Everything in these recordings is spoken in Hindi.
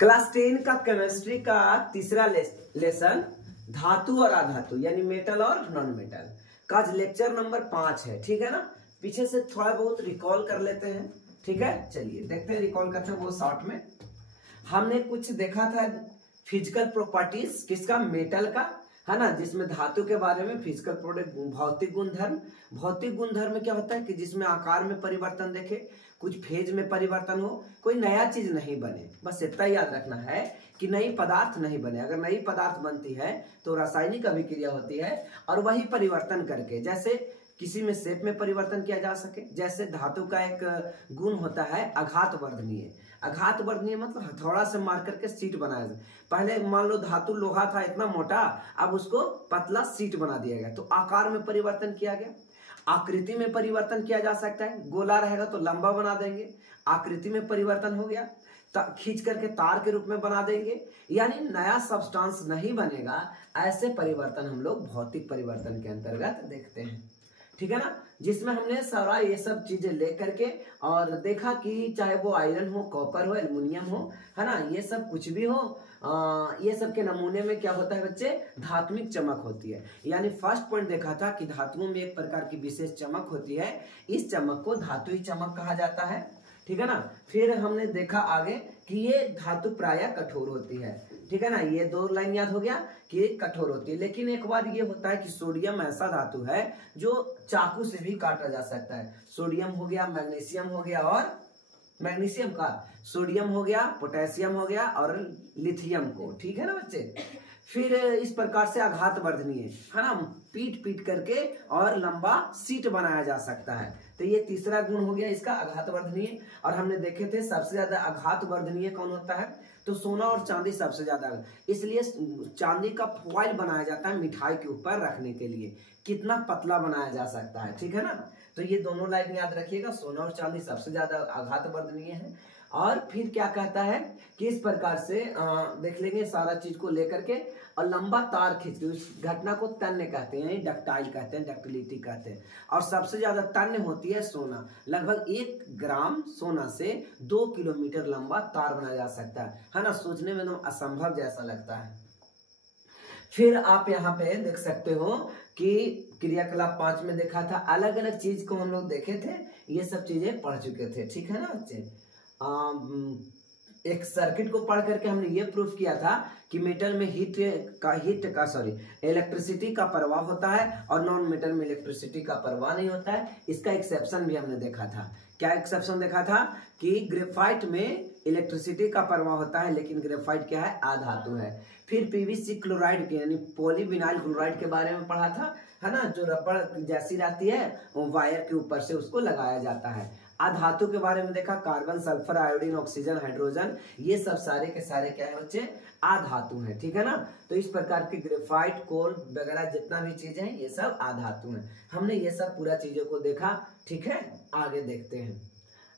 क्लास 10 का केमिस्ट्री का तीसरा लेसन धातु और अधातु यानी मेटल और नॉन मेटल का लेक्चर नंबर 5 है। ठीक है ना, पीछे से थोड़ा बहुत रिकॉल कर लेते हैं। ठीक है, चलिए देखते हैं, रिकॉल करते हैं वो शॉर्ट में। हमने कुछ देखा था फिजिकल प्रॉपर्टीज किसका, मेटल का, है ना, जिसमें धातु के बारे में फिजिकल प्रोडक्ट भौतिक गुणधर्म। भौतिक गुणधर्म में क्या होता है कि जिसमें आकार में परिवर्तन देखे, कुछ फेज में परिवर्तन हो, कोई नया चीज नहीं बने। बस इतना याद रखना है कि नई पदार्थ नहीं बने। अगर नई पदार्थ बनती है तो रासायनिक अभिक्रिया होती है और वही परिवर्तन करके, जैसे किसी में शेप में परिवर्तन किया जा सके। जैसे धातु का एक गुण होता है आघात वर्धनीय। आघात वर्धनीय मतलब हथौड़ा से मार करके सीट बनाया जाए। पहले मान लो धातु लोहा था इतना मोटा, अब उसको पतला सीट बना दिया गया, तो आकार में परिवर्तन किया गया। आकृति में परिवर्तन किया जा सकता है, गोला रहेगा तो लंबा बना देंगे, आकृति में परिवर्तन हो गया, खींच करके तार के रूप में बना देंगे, यानी नया सब्सटेंस नहीं बनेगा। ऐसे परिवर्तन हम लोग भौतिक परिवर्तन के अंतर्गत देखते हैं। ठीक है ना, जिसमें हमने सारा ये सब चीजें ले करके और देखा कि चाहे वो आयरन हो, कॉपर हो, एल्युमिनियम हो, है ना, ये सब कुछ भी हो, ये सब के नमूने में क्या होता है बच्चे, धात्मिक चमक होती है। यानी फर्स्ट पॉइंट देखा था कि धातुओं में एक प्रकार की विशेष चमक होती है, इस चमक को धातुई चमक कहा जाता है। ठीक है ना, फिर हमने देखा आगे कि ये धातु प्रायः कठोर होती है। ठीक है ना, ये दो लाइन याद हो गया कि कठोर होती है। लेकिन एक बात ये होता है कि सोडियम ऐसा धातु है जो चाकू से भी काटा जा सकता है। सोडियम हो गया, मैग्नीशियम हो गया, और मैग्नीशियम का सोडियम हो गया, पोटेशियम हो गया और लिथियम को। ठीक है ना बच्चे, फिर इस प्रकार से आघात वर्धनीय, है ना, पीट पीट करके और लंबा सीट बनाया जा सकता है। तो ये तीसरा गुण हो गया इसका, आघात वर्धनीय। और हमने देखे थे सबसे ज्यादा आघात वर्धनीय कौन होता है, तो सोना और चांदी सबसे ज्यादा, इसलिए चांदी का फॉइल बनाया जाता है मिठाई के ऊपर रखने के लिए, कितना पतला बनाया जा सकता है। ठीक है ना, तो ये दोनों लाइन याद रखिएगा, सोना और चांदी सबसे ज्यादा आघात वर्धनीय है। और फिर क्या कहता है कि इस प्रकार से देख लेंगे सारा चीज को लेकर के, और लंबा तार खींच के उस घटना को तन्य कहते हैं, डक्टाइल कहते हैं, डक्टिलिटी कहते हैं। और सबसे ज्यादा तन्य होती है सोना, लगभग 1 ग्राम सोना से 2 किलोमीटर लंबा तार बनाया जा सकता है ना, सोचने में एकदम असंभव जैसा लगता है। फिर आप यहाँ पे देख सकते हो कि क्रियाकलाप 5 में देखा था, अलग अलग चीज को हम लोग देखे थे, ये सब चीजें पढ़ चुके थे। ठीक है ना बच्चे, एक सर्किट को पढ़ करके हमने ये प्रूफ किया था कि मेटल में इलेक्ट्रिसिटी का प्रवाह होता है और नॉन मेटल में इलेक्ट्रिसिटी का प्रवाह नहीं होता है। इसका एक्सेप्शन भी हमने देखा था। क्या एक्सेप्शन देखा था कि ग्रेफाइट में इलेक्ट्रिसिटी का प्रवाह होता है, लेकिन ग्रेफाइट क्या है, अधातु है। फिर पीवीसी क्लोराइड के यानी पॉलीविनाइल क्लोराइड के बारे में पढ़ा था, है ना, जो रबड़ जैसी रहती है वायर के ऊपर से उसको लगाया जाता है। अधातु के बारे में देखा, carbon, sulphur, iodine, oxygen, hydrogen, ये सब सारे के सारे क्या है बच्चे, अधातु हैं। ठीक है ना, तो इस प्रकार के ग्रेफाइट, कोल वगैरह जितना भी चीजें हैं ये सब अधातु हैं। हमने ये सब पूरा चीजों को देखा। ठीक है, आगे देखते हैं।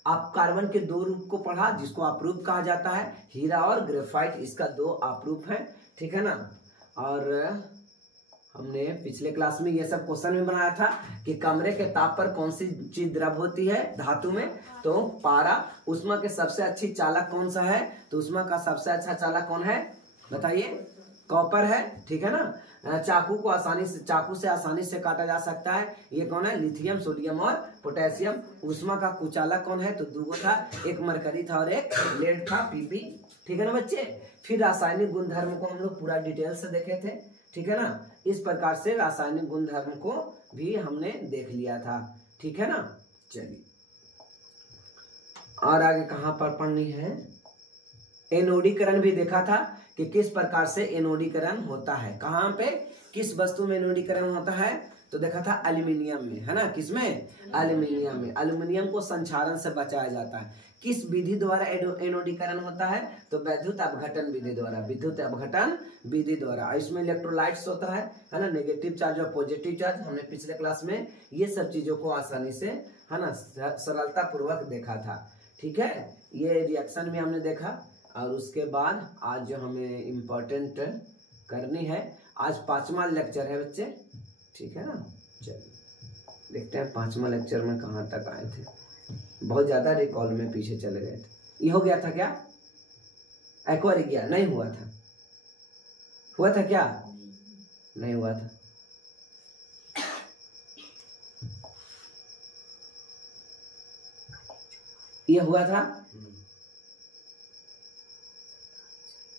आप कार्बन के 2 रूप को पढ़ा, जिसको आपरूप कहा जाता है, हीरा और ग्रेफाइट, इसका 2 आपरूप है। ठीक है ना, और हमने पिछले क्लास में ये सब क्वेश्चन भी बनाया था कि कमरे के ताप पर कौन सी चीज द्रव होती है धातु में, तो पारा। उष्मा के सबसे अच्छी चालक कौन सा है, तो उष्मा का सबसे अच्छा चालक कौन है बताइए, कॉपर है। ठीक है ना, चाकू से आसानी से काटा जा सकता है, ये कौन है, लिथियम, सोडियम और पोटेशियम। उष्मा का कुचालक कौन है, तो 2 था, एक मरकरी था और एक लेड था, Pb। ठीक है ना बच्चे, फिर रासायनिक गुणधर्म को हम लोग पूरा डिटेल से देखे थे। ठीक है ना, इस प्रकार से रासायनिक गुणधर्म को भी हमने देख लिया था। ठीक है ना, चलिए और आगे कहां पर पढ़नी है, एनोडीकरण भी देखा था कि किस प्रकार से एनोडीकरण होता है, कहां पे, किस वस्तु में एनोडीकरण होता है, तो देखा था एल्यूमिनियम में, है ना, किसमें, एल्यूमिनियम में। एल्यूमिनियम को संक्षारण से बचाया जाता है। किस विधि द्वारा एनोडीकरण होता है, तो विद्युत अपघटन विधि द्वारा, विद्युत अपघटन विधि द्वारा। इसमें इलेक्ट्रोलाइट्स होता है ना, नेगेटिव चार्ज और पॉजिटिव चार्ज। हमने पिछले क्लास में ये सब चीजों को आसानी से, है ना, सरलता पूर्वक देखा था। ठीक है, ये रिएक्शन भी हमने देखा। और उसके बाद आज जो हमें इम्पोर्टेंट करनी है, आज 5वां लेक्चर है बच्चे। ठीक है ना, चलिए देखते हैं 5वां लेक्चर में कहाँ तक आए थे। बहुत ज्यादा रिकॉल में पीछे चले गए थे। ये हो गया था क्या? एक्वा गया नहीं हुआ था? हुआ था क्या? नहीं हुआ था। ये हुआ था?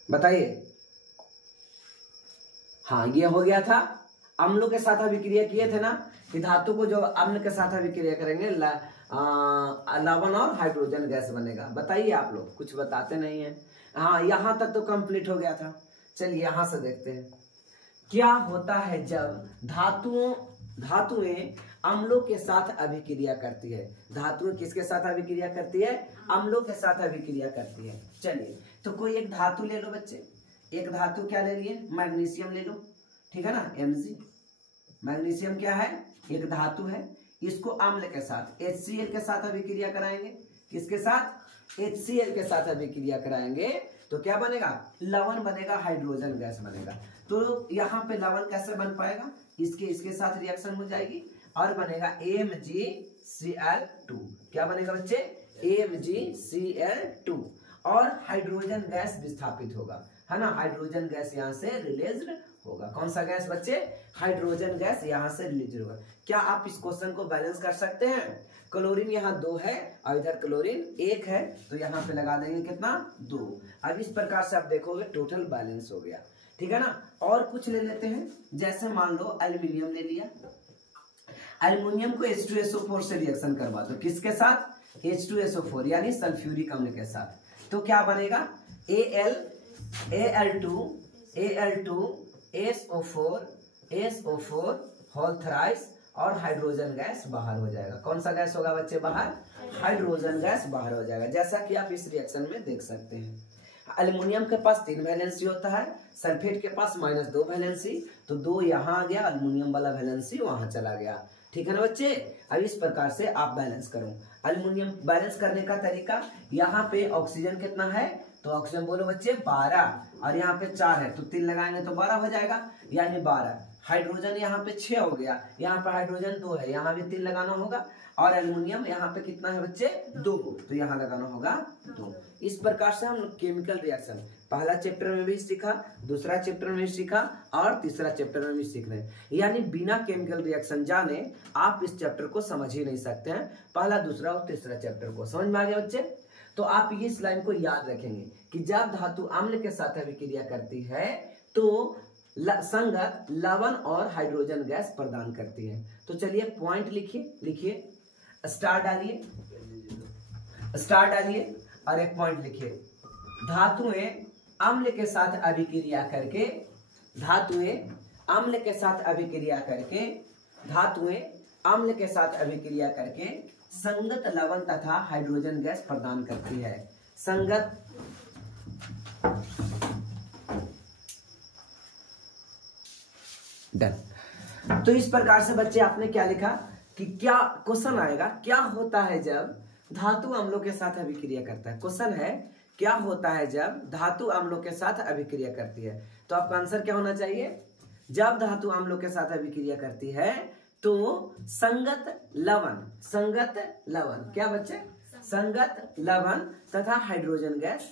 बताइए। हाँ, ये हो गया था। अम्लों के साथ अभिक्रिया किए थे ना, कि धातु को जो अम्ल के साथ अभिक्रिया करेंगे लवण और हाइड्रोजन गैस बनेगा। बताइए, आप लोग कुछ बताते नहीं है। हाँ, यहां तक तो कंप्लीट हो गया था। चलिए यहां से देखते हैं क्या होता है जब धातुएं अम्लों के साथ अभिक्रिया करती है। धातुएं किसके साथ अभिक्रिया करती है? अम्लों के साथ अभिक्रिया करती है। चलिए, तो कोई एक धातु ले लो बच्चे। एक धातु क्या ले लिए? मैग्नीशियम ले लो, ठीक है ना, Mg। मैग्नीशियम क्या है? एक धातु है। इसको अम्ल के साथ HCl के साथ अभिक्रिया कराएंगे। किसके साथ? HCl के साथ अभिक्रिया कराएंगे तो क्या बनेगा? लवण बनेगा, हाइड्रोजन गैस बनेगा। तो यहाँ पे लवण कैसे बन पाएगा? इसके साथ रिएक्शन हो जाएगी और बनेगा MgCl2। क्या बनेगा बच्चे? MgCl2 और हाइड्रोजन गैस विस्थापित होगा, है ना। हाइड्रोजन गैस यहाँ से रिलीज होगा। कौन सा गैस बच्चे? हाइड्रोजन गैस यहाँ से रिलीज होगा। क्या आप इस क्वेश्चन को बैलेंस कर सकते हैं? क्लोरीन यहाँ 2 है और इधर क्लोरीन 1 है, तो यहाँ पे लगा देंगे कितना? 2। अब इस प्रकार से आप देखोगे टोटल बैलेंस हो गया, ठीक है ना। और कुछ ले लेते हैं, जैसे मान लो एल्यूमिनियम ले लिया। एल्यूमिनियम को H2SO4 से रिएक्शन करवा दो। किसके साथ? H2SO4 यानी सल्फ्यूरिक अम्ल के साथ। तो क्या बनेगा? Al2SO4 होल थ्राइस और हाइड्रोजन गैस बाहर हो जाएगा। कौन सा गैस होगा बच्चे बाहर? हाइड्रोजन गैस बाहर हो जाएगा, जैसा कि आप इस रिएक्शन में देख सकते हैं। एल्युमिनियम के पास 3 वैलेंसी होता है, सल्फेट के पास -2 वैलेंसी, तो 2 यहाँ आ गया, एल्युमिनियम वाला वैलेंसी वहां चला गया, ठीक है ना बच्चे। अब इस प्रकार से आप बैलेंस करो। एल्युमिनियम बैलेंस करने का तरीका, यहाँ पे ऑक्सीजन कितना है? तो ऑक्सीजन बोलो बच्चे 12, और यहाँ पे 4 है तो 3 लगाएंगे तो 12 हो जाएगा, यानी 12। हाइड्रोजन यहाँ पे 6 हो गया, यहाँ पे हाइड्रोजन 2 है, यहाँ भी 3 लगाना होगा, और एल्युमिनियम यहाँ पे कितना है बच्चे? 2, तो यहाँ लगाना होगा 2। इस प्रकार से हम केमिकल रिएक्शन पहला चैप्टर में भी सीखा, दूसरा चैप्टर में भी सीखा और तीसरा चैप्टर में भी सीख रहे हैं। यानी बिना केमिकल रिएक्शन जाने आप इस चैप्टर को समझ ही नहीं सकते हैं। पहला, दूसरा और तीसरा चैप्टर को समझ में आ गया बच्चे? तो आप इस लाइन को याद रखेंगे कि जब धातु अम्ल के साथ अभिक्रिया करती है तो संगत लवण और हाइड्रोजन गैस प्रदान करती है। तो चलिए पॉइंट लिखिए, स्टार डालिए और एक पॉइंट लिखिए। धातुएं अम्ल के साथ अभिक्रिया करके संगत लवण तथा हाइड्रोजन गैस प्रदान करती है। संगत डन। तो इस प्रकार से बच्चे आपने क्या लिखा कि क्या क्वेश्चन आएगा, क्या होता है जब धातु अम्लों के साथ अभिक्रिया करता है। क्वेश्चन है क्या होता है जब धातु अम्लों के साथ अभिक्रिया करती है। तो आपका आंसर क्या होना चाहिए? जब धातु अम्लों के साथ अभिक्रिया करती है तो संगत लवण क्या बच्चे? संगत लवण तथा हाइड्रोजन गैस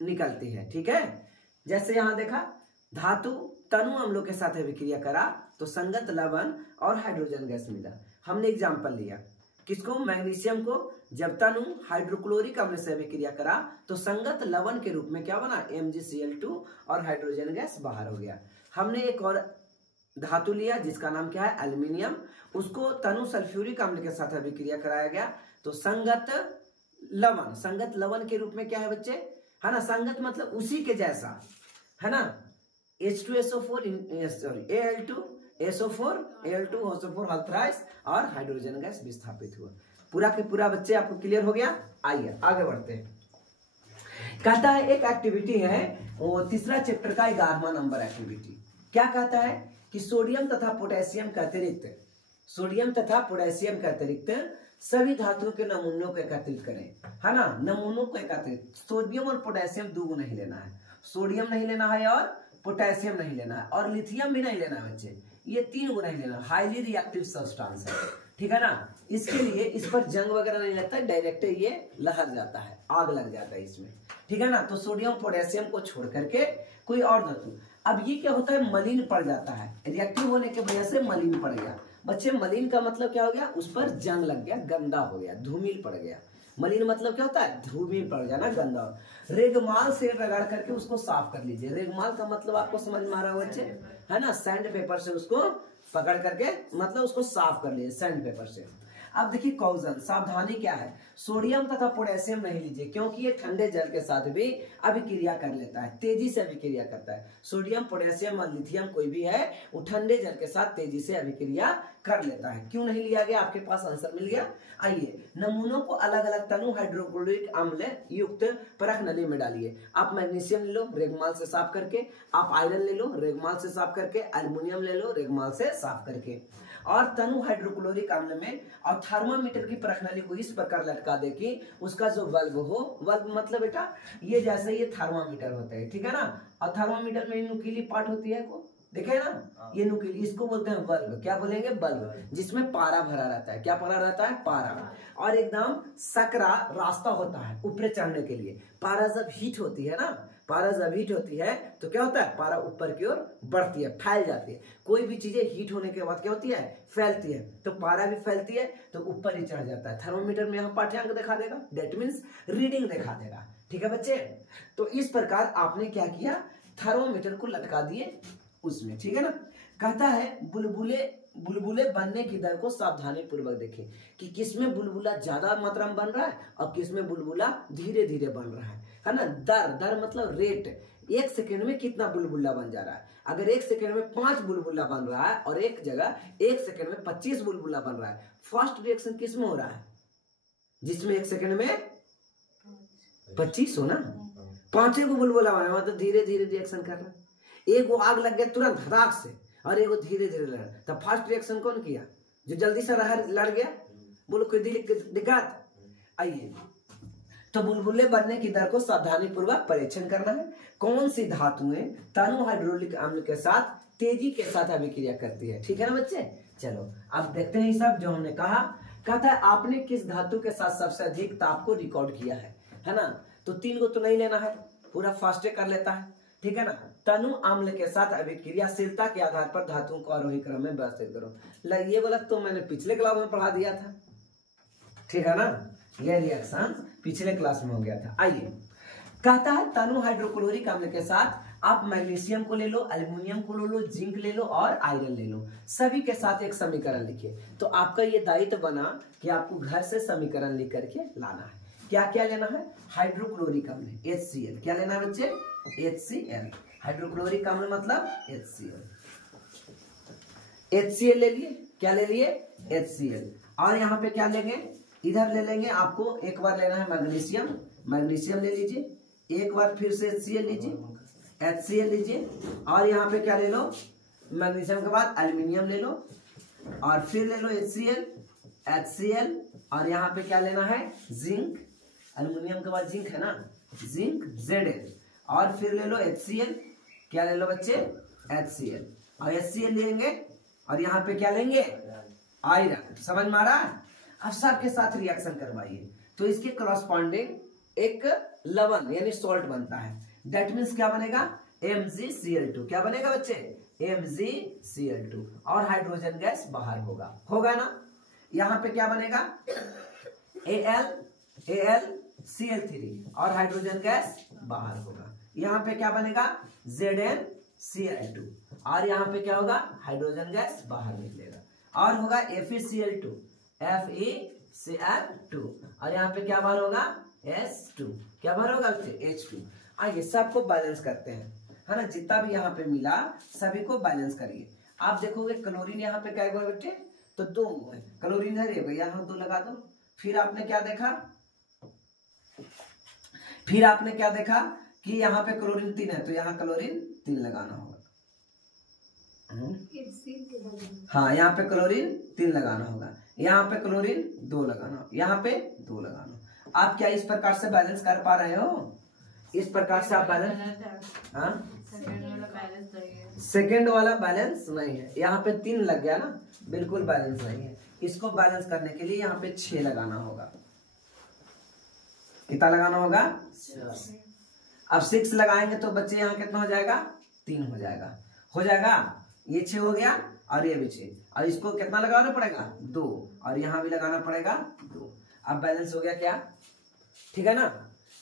निकलती है, ठीक है। जैसे यहां देखा, धातु तनु अम्लों के साथ अभिक्रिया करा तो संगत लवण और हाइड्रोजन गैस मिला। हमने एग्जाम्पल लिया किसको? मैग्नीशियम को। जब तनु हाइड्रोक्लोरिक अम्ल से अभिक्रिया करा तो संगत लवण के रूप में क्या बना? MgCl2 और हाइड्रोजन गैस बाहर हो गया। हमने एक और धातु लिया जिसका नाम क्या है? एल्युमिनियम। उसको तनु सल्फ्यूरिक अम्ल के साथ अभिक्रिया कराया गया तो संगत लवण के रूप में क्या है बच्चे? है ना, संगत मतलब उसी के जैसा, है ना। Al2SO4 होल थ्राइस और हाइड्रोजन गैस विस्थापित हुआ। पूरा के पूरा बच्चे आपको क्लियर हो गया? आइए आगे बढ़ते हैं। कहता है एक एक्टिविटी है, वो तीसरा चैप्टर का 11वां नंबर एक्टिविटी। क्या कहता है कि सोडियम तथा पोटेशियम के अतिरिक्त सभी धातुओं के नमूनों को एकत्रित करें, है ना। नमूनों को एकत्रित, सोडियम और पोटेशियम 2 को नहीं लेना है, सोडियम नहीं लेना है और पोटेशियम नहीं लेना है और लिथियम भी नहीं लेना है बच्चे। ये 3 को नहीं लेना, हाईली रिएक्टिव सब्सटेंस है, ठीक है ना। इसके लिए इस पर जंग वगैरह नहीं लगता है, डायरेक्ट ये लहर जाता है, आग लग जाता है इसमें, ठीक है ना। तो सोडियम पोटेशियम को छोड़ करके कोई और धातु, अब ये क्या होता है, मलिन पड़ जाता है, रिएक्टिव होने की वजह से मलिन पड़ गया। बच्चे मलिन का मतलब क्या हो गया, उस पर जंग लग गया, गंदा हो गया, धूमिल पड़ गया। मलिन मतलब क्या होता है, धूमिल पड़ जाना, गंदा। रेगमाल से रगड़ करके उसको साफ कर लीजिए। रेगमाल का मतलब आपको समझ में आ रहा है बच्चे, है ना। सैंड पेपर से उसको पकड़ करके मतलब उसको साफ कर लीजिए सैंड पेपर से। अब देखिए कॉजन, सावधानी क्या है, सोडियम तथा पोटेशियम नहीं लीजिए क्योंकि ये ठंडे जल के साथ भी अभिक्रिया कर लेता है, तेजी से अभिक्रिया करता है। सोडियम, पोटेशियम और लिथियम कोई भी है वो ठंडे जल के साथ तेजी से अभिक्रिया कर लेता है। क्यों नहीं लिया गया, आपके पास आंसर मिल गया। आइए नमूनों को अलग अलग तनु हाइड्रोक्लोरिक अम्ल युक्त परख नली में डालिए। आप मैग्नीशियम ले लो रेगमाल से साफ करके, आप आयरन ले लो रेगमाल से साफ करके, एल्युमिनियम ले लो रेगमाल से साफ करके, और तनु हाइड्रोक्लोरिक अम्ल में और थर्मामीटर की परख नली को इस प्रकार लटका दे कि उसका जो बल्ब हो, बल्ब मतलब बेटा ये जैसे ये थर्मामीटर होता है, ठीक है ना। और थर्मामीटर में नुकीली पार्ट होती है को देखे ना, ये नुकीली, इसको बोलते हैं बल्ब। क्या बोलेंगे, बल्ब, जिसमें पारा भरा रहता है। क्या भरा रहता है, पारा। और एकदम सकरा रास्ता होता है ऊपर चढ़ने के लिए। पारा जब हीट होती है ना, पारा जब हीट होती है तो क्या होता है, पारा ऊपर की ओर बढ़ती है, फैल जाती है। कोई भी चीजें हीट होने के बाद क्या होती है, फैलती है। तो पारा भी फैलती है तो ऊपर ही चढ़ जाता है। थर्मोमीटर में यहाँ पाठ्यांक दिखा देगा, डेट मीन्स रीडिंग दिखा देगा, ठीक है बच्चे। तो इस प्रकार आपने क्या किया, थर्मोमीटर को लटका दिए उसमें, ठीक है ना। कहता है बुलबुले बनने की दर को सावधानी पूर्वक देखें कि किसमें बुलबुला ज्यादा मात्रा में बन रहा है और किसमें बुलबुला धीरे धीरे बन रहा है ना। दर मतलब रेट, एक सेकेंड में कितना बुलबुला बन जा रहा है। अगर एक सेकेंड में 5 बुलबुला बन रहा है और एक जगह एक सेकेंड में 25 बुलबुला बन रहा है, फर्स्ट रिएक्शन किस में हो रहा है, जिसमें एक सेकेंड में 25 हो ना, 5 को बुलबुला बना मतलब धीरे धीरे रिएक्शन कर रहा है। एक वो आग लग गया तुरंत धड़ाक से और एक वो धीरे धीरे लड़, तो फर्स्ट रिएक्शन कौन किया, जो जल्दी से लड़ गया। बोलो कोई दिक्कत। आइए तो बुलबुले बनने की दर को सावधानी पूर्वक परीक्षण करना है। कौन सी धातुएं तनु हाइड्रोलिक अम्ल के साथ तेजी के साथ अभिक्रिया करती है, ठीक है ना बच्चे। चलो अब देखते हैं सब जो हमने कहा। कहता है आपने किस धातु के साथ सबसे अधिक ताप को रिकॉर्ड किया है ना। तो 3 को तो नहीं लेना है, पूरा फास्टे कर लेता है, ठीक है ना। तनु अम्ल के साथ अभिक्रियाशीलता के आधार पर धातुओं को आरोही क्रम में व्यवस्थित करो। ये वाला तो मैंने पिछले क्लास में पढ़ा दिया था, ठीक है ना। यह रिएक्शन पिछले क्लास में हो गया था। आइए कहता है तनु हाइड्रोक्लोरिक अम्ल के साथ आप मैग्नीशियम को ले लो, एल्युमिनियम को ले लो, जिंक ले लो और आयरन ले लो, सभी के साथ एक समीकरण लिखिए। तो आपका ये दायित्व बना कि आपको घर से समीकरण लिख करके लाना है। क्या क्या लेना है, हाइड्रोक्लोरिक अम्ल HCl, क्या लेना है बच्चे, HCl। हाइड्रोक्लोरिक अम्ल मतलब HCl ले लिए, क्या ले लिए, HCl। और यहाँ पे क्या लेंगे, इधर ले लेंगे, आपको एक बार लेना है मैग्नीशियम ले लीजिए, एक बार फिर से HCl लीजिए, HCl लीजिए, और यहाँ पे क्या ले लो, मैग्नीशियम के बाद एल्युमिनियम ले लो, और फिर ले लो HCl, और यहाँ पे क्या लेना है, जिंक, एल्युमिनियम के बाद जिंक है ना, जिंक Zn, और फिर ले लो HCl, क्या ले लो बच्चे, HCl, और HCl लेंगे, और यहाँ पे क्या लेंगे, आयरन। समझ में आ रहा है। अब सबके साथ रिएक्शन करवाइए तो इसके करस्पॉन्डिंग एक लवण यानी सॉल्ट बनता है। दैट मीन्स क्या बनेगा, MgCl2। क्या बनेगा बच्चे, MgCl2, और हाइड्रोजन गैस बाहर होगा ना। यहाँ पे क्या बनेगा, AlCl3, और हाइड्रोजन गैस बाहर होगा। यहाँ पे क्या बनेगा, ZnCl2, और यहाँ पे क्या होगा, हाइड्रोजन गैस बाहर निकलेगा, और होगा FeCl2, और यहाँ पे क्या बाहर होगा, S2, क्या बाहर होगा H2। आइए सबको बैलेंस करते हैं, है ना। जितना भी यहाँ पे मिला सभी को बैलेंस करिए। आप देखोगे क्लोरीन यहाँ पे क्या हुआ बेटे, तो 2 है, क्लोरीन है, यहाँ 2 लगा दो। फिर आपने क्या देखा कि यहाँ पे क्लोरीन 3 है, तो यहाँ क्लोरीन 3 लगाना होगा। हाँ, यहाँ पे क्लोरीन 3 लगाना होगा, यहाँ पे क्लोरीन 2 लगाना, यहाँ पे 2 लगाना। आप क्या इस प्रकार से बैलेंस कर पा रहे हो, इस प्रकार से आप बैलेंस, हाँ सेकेंड वाला बैलेंस नहीं है, यहाँ पे 3 लग गया ना, बिल्कुल बैलेंस नहीं है। इसको बैलेंस करने के लिए यहाँ पे 6 लगाना होगा। कितना लगाना होगा? 6। अब 6 लगाएंगे तो बच्चे यहाँ कितना हो जाएगा? 3 हो जाएगा। हो जाएगा, ये 6 हो गया और ये भी 6, और इसको कितना लगाना पड़ेगा? 2, और यहाँ भी लगाना पड़ेगा 2। अब बैलेंस हो गया क्या? ठीक है ना।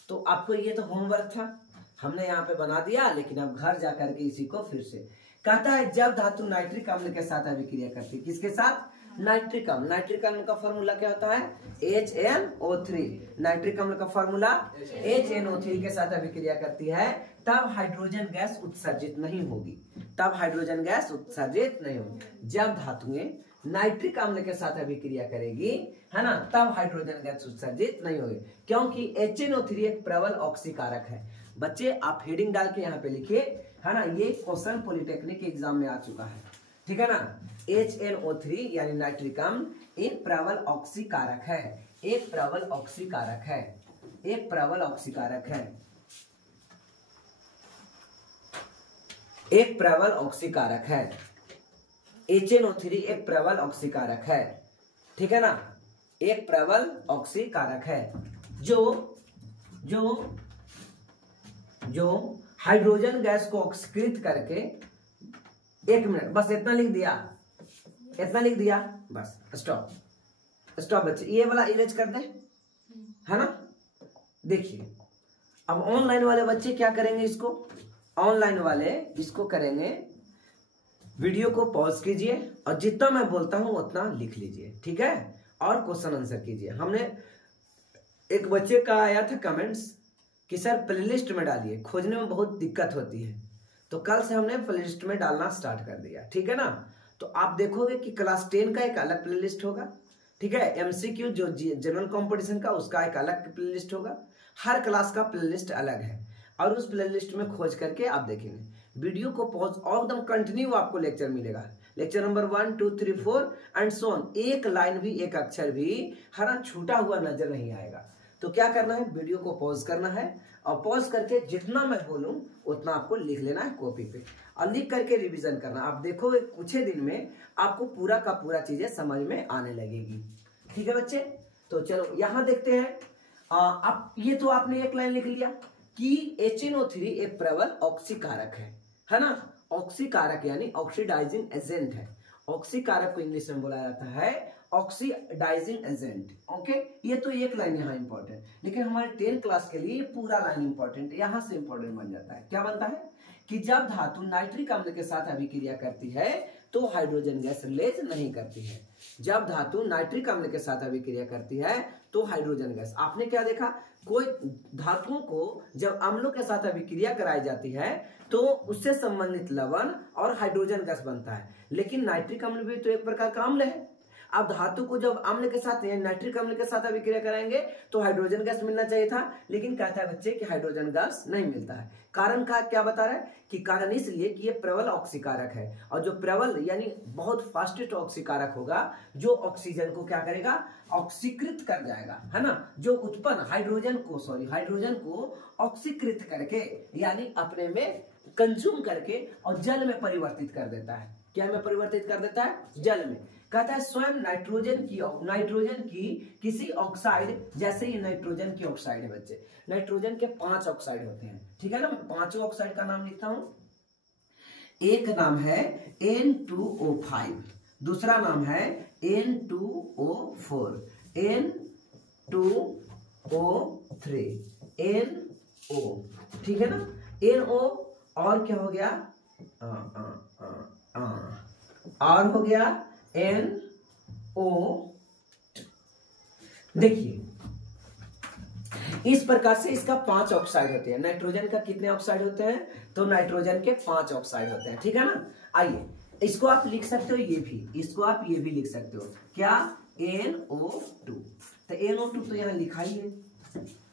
तो आपको ये तो होमवर्क था, हमने यहाँ पे बना दिया, लेकिन अब घर जा करके इसी को फिर से कहता है जब धातु नाइट्रिक अम्ल के साथ अभिक्रिया करती है। किसके साथ? नाइट्रिक अम्ल। नाइट्रिक अम्ल का फॉर्मूला क्या होता है? HNO3। नाइट्रिक अम्ल का फॉर्मूला HNO3 के साथ अभिक्रिया करती है, तब हाइड्रोजन गैस उत्सर्जित नहीं होगी। तब हाइड्रोजन गैस उत्सर्जित नहीं होगी। जब धातुएं नाइट्रिक अम्ल के साथ अभिक्रिया करेगी, है ना, तब हाइड्रोजन गैस उत्सर्जित नहीं होगी, क्योंकि HNO3 एक प्रबल ऑक्सीकारक है। बच्चे आप हेडिंग डाल के यहाँ पे लिखिए, है ना, ये क्वेश्चन पॉलिटेक्निक एग्जाम में आ चुका है। ठीक है ना। HNO3 यानी नाइट्रिक अम्ल एक प्रबल ऑक्सीकारक है। एक प्रबल ऑक्सीकारक है। एक प्रबल ऑक्सीकारक है। एक प्रबल ऑक्सीकारक है। HNO3 एक प्रबल ऑक्सीकारक है। ठीक है ना। एक प्रबल ऑक्सीकारक है जो हाइड्रोजन गैस को ऑक्सीकृत करके, 1 मिनट बस इतना लिख दिया, इतना लिख दिया, बस स्टॉप बच्चे, ये वाला इरेज कर दे, है ना। देखिए अब ऑनलाइन वाले बच्चे क्या करेंगे, इसको ऑनलाइन वाले इसको करेंगे, वीडियो को पॉज कीजिए और जितना मैं बोलता हूं उतना लिख लीजिए। ठीक है, और क्वेश्चन आंसर कीजिए। हमने एक बच्चे का आया था कमेंट्स कि सर प्लेलिस्ट में डालिए, खोजने में बहुत दिक्कत होती है, तो कल से हमने प्लेलिस्ट में डालना स्टार्ट कर दिया। ठीक है ना। तो आप देखोगे कि क्लास 10 का एक अलग प्लेलिस्ट होगा, ठीक है, MCQ जो जनरल कंपटीशन का उसका एक अलग प्लेलिस्ट होगा, हर क्लास का प्लेलिस्ट अलग है, और उस प्लेलिस्ट में खोज करके आप देखेंगे। वीडियो को पॉज और एकदम कंटिन्यू आपको लेक्चर मिलेगा, lecture number 1 2 3 4 and so on. एक लाइन भी, एक अक्षर भी हरा छूटा हुआ नजर नहीं आएगा। तो क्या करना है, वीडियो को पॉज करना है और पॉज करके जितना मैं बोलूं उतना आपको लिख लेना है कॉपी पे, और लिख करके रिवीजन करना। आप देखोगे कुछ ही दिन में आपको पूरा का पूरा चीजें समझ में आने लगेगी। ठीक है बच्चे, तो चलो यहां देखते हैं। आप ये तो आपने एक लाइन लिख लिया कि HNO3 एक प्रबल ऑक्सीकारक है ना। ऑक्सीकारक यानी ऑक्सीडाइजिंग एजेंट है। ऑक्सीकारक को इंग्लिश में बोला जाता है ऑक्सीडाइजिंग एजेंट। ओके, ये तो एक लाइन यहाँ इंपॉर्टेंट, लेकिन हमारे 10 क्लास के लिए ये पूरा लाइन इंपॉर्टेंट है। यहां से इंपॉर्टेंट बन जाता है, क्या बनता है कि जब धातु नाइट्रिक अम्ल के साथ अभिक्रिया करती है तो हाइड्रोजन गैस रिलीज नहीं करती है। जब धातु नाइट्रिक अम्ल के साथ अभिक्रिया करती है तो हाइड्रोजन गैस, आपने क्या देखा, कोई धातुओं को जब अम्लों के साथ अभिक्रिया कराई जाती है तो उससे संबंधित लवण और हाइड्रोजन गैस बनता है। लेकिन नाइट्रिक अम्ल भी तो एक प्रकार का अम्ल है। अब धातु को जब अम्ल के साथ नाइट्रिक अम्ल के साथ अभिक्रिया कराएंगे तो हाइड्रोजन गैस मिलना चाहिए था, लेकिन कहता है बच्चे कि हाइड्रोजन गैस नहीं मिलता है। कारण का क्या बता रहा है कि कारण इसलिए कि ये प्रबल ऑक्सीकारक है, और जो प्रबल यानी बहुत फास्टेस्ट ऑक्सीकारक होगा, जो ऑक्सीजन को क्या करेगा, ऑक्सीकृत कर जाएगा, है ना, जो उत्पन्न हाइड्रोजन को ऑक्सीकृत करके यानी अपने में कंज्यूम करके और जल में परिवर्तित कर देता है। क्या में परिवर्तित कर देता है? जल में। कहता है स्वयं नाइट्रोजन की किसी ऑक्साइड, जैसे ही नाइट्रोजन की ऑक्साइड है बच्चे, नाइट्रोजन के 5 ऑक्साइड होते हैं। ठीक है ना, 5 ऑक्साइड का नाम लिखता हूं। एक नाम है N2O5, दूसरा नाम है N2O4, N2O3, NO। ठीक है ना, NO और क्या हो गया, और हो गया NO। देखिए इस प्रकार से इसका 5 ऑक्साइड होते हैं। नाइट्रोजन का कितने ऑक्साइड होते हैं, तो नाइट्रोजन के 5 ऑक्साइड होते हैं। ठीक है ना। आइए इसको आप लिख सकते हो, ये भी, इसको आप ये भी लिख सकते हो, क्या, NO2। तो NO2 तो यहाँ लिखा ही है,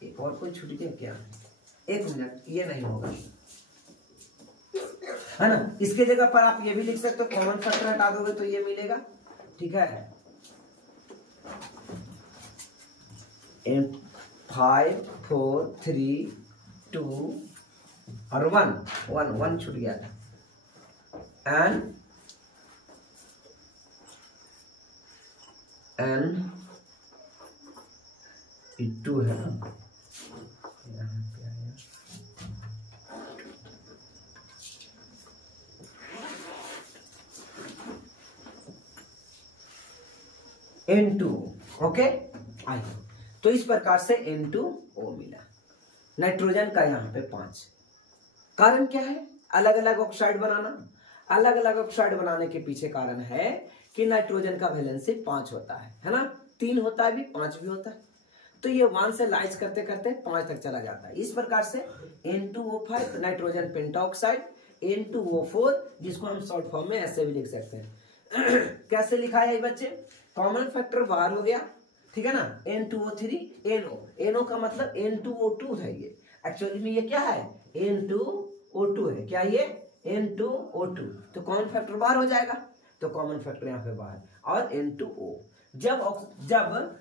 एक और कोई छूट गया क्या, एक मिनट, ये नहीं होगा, है ना। इसके जगह पर आप ये भी लिख सकते हो, कॉमन फैक्टर हटा दोगे तो ये मिलेगा। ठीक है, 5 4 3 2 और 1 छूट गया था, N2 है ना, यहाँ पे आया N2, ओके। आइए, तो इस प्रकार से N2O मिला। नाइट्रोजन का यहाँ पे 5। कारण क्या है? अलग अलग ऑक्साइड बनाना। अलग अलग ऑक्साइड बनाने के पीछे कारण है कि नाइट्रोजन का वैलेंसी 5 होता है ना। 3 होता है भी, 5 भी होता है। तो ये 1 से लाइज करते करते 5 तक चला जाता है। इस प्रकार से N2O5 नाइट्रोजन पेंटाऑक्साइड, N2O4 जिसको हम शॉर्ट फॉर्म में ऐसे भी लिख सकते हैं। कैसे लिखा है ये बच्चे? कॉमन फैक्टर बाहर हो गया, ठीक है ना। N2O3 NO का मतलब N2O2 है। ये एक्चुअली में ये क्या है? N2O2 है। क्या ये? N2O2। तो कॉमन फैक्टर बाहर हो जाएगा, तो कॉमन फैक्टर यहाँ पे बाहर, और N2O। जब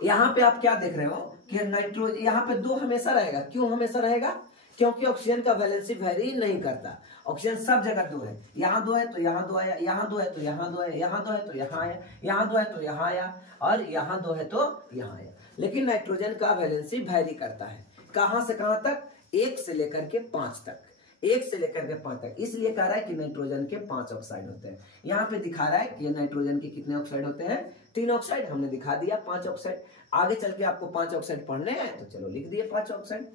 यहाँ पे आप क्या देख रहे हो कि नाइट्रोजन यहाँ पे 2 हमेशा रहेगा। क्यों हमेशा रहेगा? क्योंकि ऑक्सीजन का वैलेंसी वेरी नहीं करता। ऑक्सीजन सब जगह 2 है। यहाँ 2 है तो यहाँ 2 आया, यहाँ 2 है तो यहाँ 2 है, यहाँ 2 है तो यहाँ आया, यहाँ 2 है तो यहाँ आया, और यहाँ 2 है तो यहाँ आया। लेकिन नाइट्रोजन का वैलेंसी वेरी करता है। कहाँ से कहाँ तक? 1 से लेकर के 5 तक। 1 से लेकर के 5 तक। इसलिए कह रहा है कि नाइट्रोजन के 5 ऑक्साइड होते हैं। यहाँ पे दिखा रहा है कि नाइट्रोजन के कितने ऑक्साइड होते हैं? 3 ऑक्साइड। हमने दिखा दिया 5 ऑक्साइड। आगे चल के आपको 5 ऑक्साइड पढ़ने हैं, तो चलो लिख दिए 5 ऑक्साइड।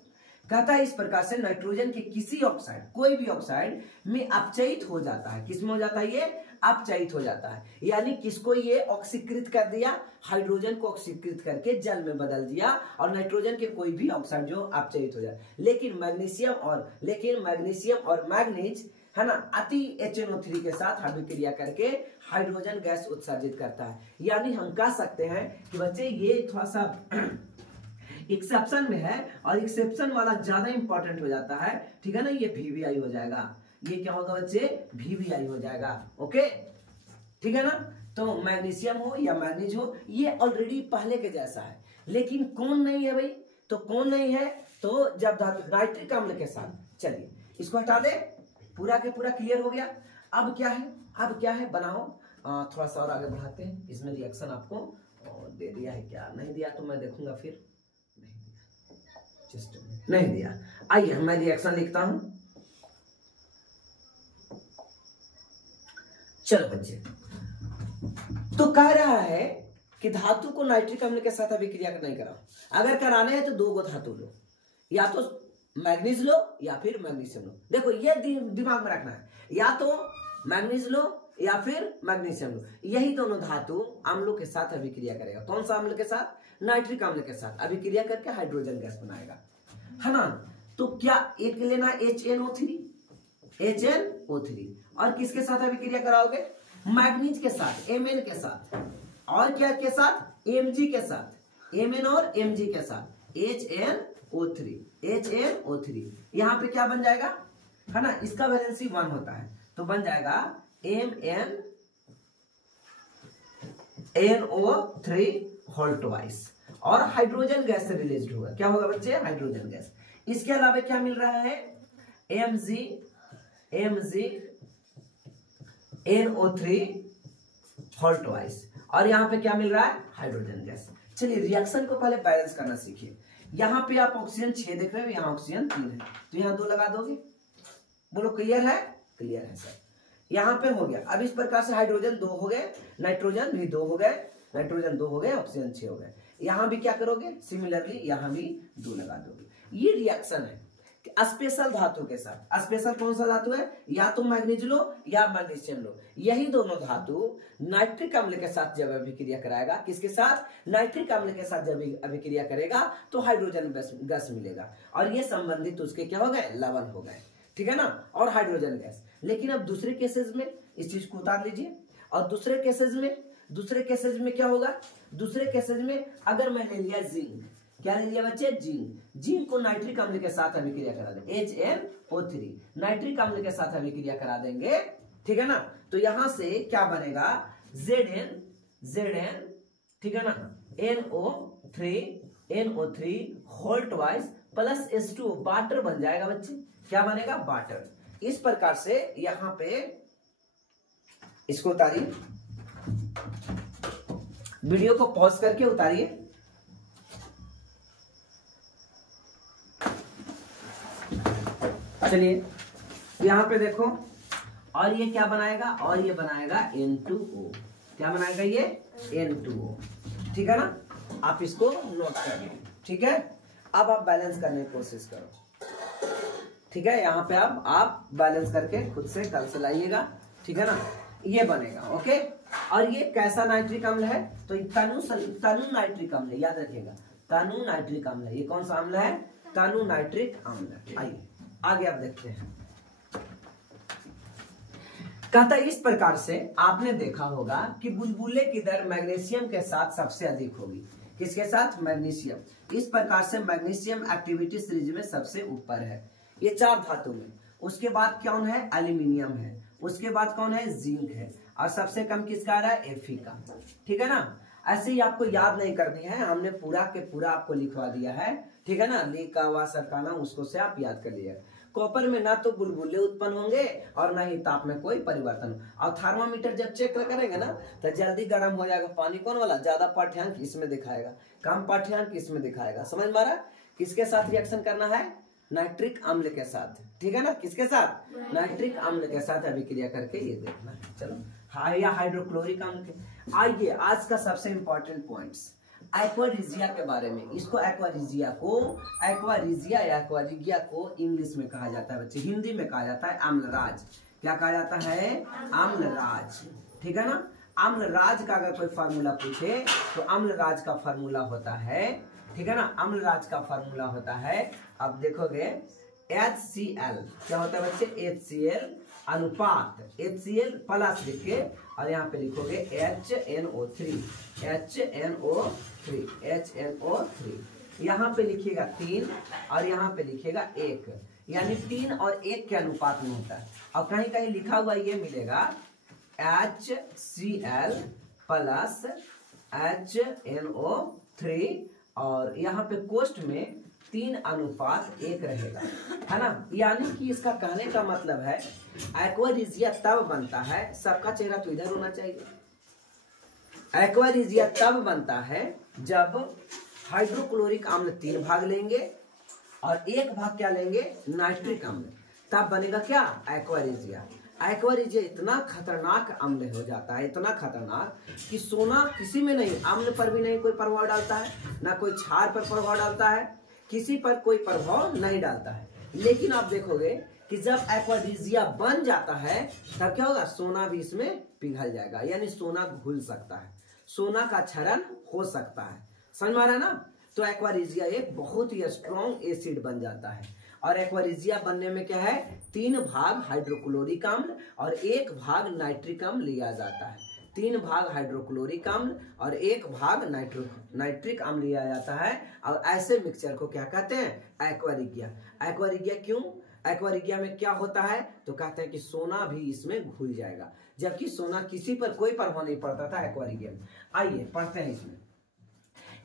कहता है इस प्रकार से नाइट्रोजन के किसी ऑक्साइड, कोई भी ऑक्साइड में अपचयित हो जाता है। किसमें हो जाता है? ये अपचयित हो जाता है। यानी किसको ये ऑक्सीकृत कर दिया? हाइड्रोजन को ऑक्सीकृत करके जल में बदल दिया, और नाइट्रोजन के कोई भी ऑक्साइड जो अपचयित हो जाए। लेकिन मैग्नीशियम और मैग्नीज है ना, अति HNO3 के साथ अभिक्रिया करके हाइड्रोजन गैस उत्सर्जित करता है। यानी हम कह सकते हैं कि बच्चे ये थोड़ा सा एक्सेप्शन में है, और एक्सेप्शन वाला ज्यादा इंपॉर्टेंट हो जाता है, ठीक है ना। ये VVI हो जाएगा। ये क्या होगा बच्चे? VVI हो जाएगा, ओके, ठीक है ना। तो मैग्नीशियम हो या मैग्नीज हो, ये ऑलरेडी पहले के जैसा है। लेकिन कौन नहीं है भाई? तो कौन नहीं है? तो जब धातु नाइट्रिक अम्ल के साथ, चलिए इसको हटा दे, पूरा के पूरा क्लियर हो गया। अब क्या है? अब क्या है? बनाओ, थोड़ा सा और आगे बढ़ाते हैं। इसमें रिएक्शन आपको दे दिया है क्या? नहीं दिया तो मैं देखूंगा फिर। नहीं दिया। आइए मैं रिएक्शन लिखता हूं। चलो बच्चे, तो कह रहा है कि धातु को नाइट्रिक अम्ल के साथ अभिक्रिया नहीं कराओ। अगर कराने हैं तो 2 गो धातु लो, या तो मैग्नीज लो या फिर मैग्नीशियम लो। देखो ये दिमाग में रखना है, या तो मैग्नीज लो या फिर मैग्नीशियम लो। यही दोनों धातु अम्लों के साथ अभिक्रिया करेगा। कौन सा अम्ल के साथ? नाइट्रिक अम्ल के साथ अभिक्रिया करके हाइड्रोजन गैस बनाएगा, है ना। तो क्या एक लेना HNO3, और किसके साथ अभिक्रिया कराओगे? मैग्नीज के साथ, Mn के साथ, और क्या के साथ? Mg के साथ, Mn और Mg के साथ, HNO3। यहाँ पे क्या बन जाएगा, है ना। इसका वैलेंसी 1 होता है, तो बन जाएगा MnNO3 होल ट्वाइस, और हाइड्रोजन गैस से रिलीज होगा। क्या होगा बच्चे? Hydrogen gas. इसके अलावा क्या मिल रहा है? MgNO3 होल ट्वाइस, और यहाँ पे क्या मिल रहा है? Hydrogen gas. चलिए रिएक्शन को पहले बैलेंस करना सीखिए। यहाँ पे आप ऑक्सीजन 6 देख रहे हो, यहाँ ऑक्सीजन 3 है, तो यहाँ 2 लगा दोगे। बोलो क्लियर है? क्लियर है सर। यहाँ पे हो गया। अब इस प्रकार से हाइड्रोजन 2 हो गए, नाइट्रोजन भी 2 हो गए, ऑक्सीजन 6 हो गए। यहाँ भी क्या करोगे? सिमिलरली यहाँ भी 2 लगा दोगे। ये रिएक्शन है स्पेशल धातु के साथ। स्पेशल कौन सा धातु है? या तो मैग्नीज लो या मैग्नीशियम लो। यही दोनों धातु नाइट्रिक अम्ल के साथ जब अभिक्रिया कराएगा, किसके साथ? नाइट्रिक अम्ल के साथ जब अभिक्रिया करेगा तो हाइड्रोजन गैस मिलेगा, और ये संबंधित उसके क्या हो गए? लवण हो गए, ठीक है ना, और हाइड्रोजन गैस। लेकिन अब दूसरे केसेस में इस चीज को उतार लीजिए, और दूसरे केसेस में क्या होगा? दूसरे केसेस में अगर मैं ले लिया जिंक, क्या ले लिया बच्चे? जिंक को नाइट्रिक अम्ल के साथ अभिक्रिया करा देंगे, HNO3 नाइट्रिक अम्ल के साथ अभिक्रिया करा देंगे, ठीक है ना। तो यहां से क्या बनेगा? Zn, ठीक है ना, NO3 whole twice plus H2O, water बन जाएगा बच्चे। क्या बनेगा? वाटर। इस प्रकार से यहां पे इसको उतारिए, वीडियो को पॉज करके उतारिए। चलिए यहाँ पे देखो, और ये क्या बनाएगा, और ये बनाएगा N2O। क्या बनाएगा ये? N2O। ठीक है ना, आप इसको नोट कर लें। ठीक है, अब आप बैलेंस करने की कोशिश करो। ठीक है, यहाँ पे आप बैलेंस करके खुद से कल से लाइएगा। ठीक है ना, ये बनेगा। ओके, और ये कैसा नाइट्रिक अम्ल है? तो तनु नाइट्रिक अम्ल, याद रखिएगा, तनु नाइट्रिक अम्ल है। ये कौन सा अम्ल है? तनु नाइट्रिक अम्ल। आइए आगे आप देखते हैं। कहता इस प्रकार से आपने देखा होगा कि बुलबुले की दर मैग्नीशियम के साथ सबसे अधिक होगी। किसके साथ? मैग्नीशियम। इस प्रकार से मैग्नीशियम एक्टिविटी सीरीज में सबसे ऊपर है, ये 4 धातु में। उसके बाद कौन है? एल्यूमिनियम है। उसके बाद कौन है? जिंक है। और सबसे कम किसका आ रहा है? एफी का। ठीक है ना, ऐसे ही आपको याद नहीं करनी है, हमने पूरा के पूरा आपको लिखवा दिया है। ठीक है ना, लिखा हुआ सरकाना उसको से आप याद कर लीजिए। कॉपर में ना तो बुलबुले उत्पन्न होंगे और ना ही ताप में कोई परिवर्तन। और थर्मामीटर जब चेक करेंगे ना तो जल्दी गर्म हो जाएगा पानी। कौन वाला? ज्यादा पाठ्यांक इसमें दिखाएगा, कम पाठ्यांक इसमें दिखाएगा। समझ में आ रहा? किसके साथ रिएक्शन करना है? नाइट्रिक अम्ल के साथ। ठीक है ना, किसके साथ? नाइट्रिक अम्ल के साथ अभिक्रिया करके ये देखना है। चलो, या हाइड्रोक्लोरिक अम्ल के। आइए आज का सबसे इंपॉर्टेंट पॉइंट्स एक्वारिजिया के बारे में। इसको एक्वारिजिया या एक्वारिजिया को इंग्लिश में कहा जाता है बच्चे, हिंदी में कहा जाता है अम्लराज। क्या कहा जाता है? अम्लराज। ठीक है ना, अम्लराज का अगर कोई फार्मूला पूछे तो अम्लराज का फार्मूला होता है, ठीक है ना, अम्लराज का फार्मूला होता है, अब देखोगे HCl। क्या होता है बच्चे? HCl अनुपात HCl प्लस लिख के और यहाँ पे लिखोगे HNO3। यहाँ पे लिखिएगा 3 और यहाँ पे लिखिएगा 1, यानी 3 और 1 के अनुपात में होता है। और कहीं कहीं लिखा हुआ ये मिलेगा HCl प्लस HNO3 और यहाँ पे कोष्ठ में 3:1 रहेगा, है ना। यानी कि इसका कहने का मतलब है एक्वारिजिया तब बनता है, सबका चेहरा तो इधर होना चाहिए। एक्वारिजिया तब बनता है जब हाइड्रोक्लोरिक अम्ल 3 भाग लेंगे और 1 भाग क्या लेंगे? नाइट्रिक अम्ल। तब बनेगा क्या? एक्वारिजिया। एक्वारिजिया इतना खतरनाक अम्ल हो जाता है, इतना खतरनाक कि सोना किसी में नहीं, अम्ल पर भी नहीं कोई प्रभाव डालता है, ना कोई क्षार पर प्रभाव डालता है, किसी पर कोई प्रभाव नहीं डालता है। लेकिन आप देखोगे कि जब एक्वारिजिया बन जाता है तब क्या होगा? सोना भी इसमें पिघल जाएगा, यानी सोना घुल सकता है, सोना का क्षरण हो सकता है। समझ में आ रहा है ना। तो एक्वारिजिया एक बहुत ही स्ट्रॉन्ग एसिड बन जाता है। और एक्वारिजिया बनने में क्या है? 3 भाग हाइड्रोक्लोरिक अम्ल और 1 भाग नाइट्रिक अम्ल लिया जाता है। 3 भाग हाइड्रोक्लोरिक अम्ल और 1 भाग नाइट्रिक अम्ल लिया जाता है। और ऐसे मिक्सचर को क्या कहते हैं? एक्वारिजिया। एक्वारिजिया क्यों? एक्वारिजिया में क्या होता है? तो कहते हैं कि सोना भी इसमें घुल जाएगा, जबकि सोना किसी पर कोई प्रभाव नहीं पड़ता था एक्वारिजिया में। आइए पढ़ते हैं इसमें।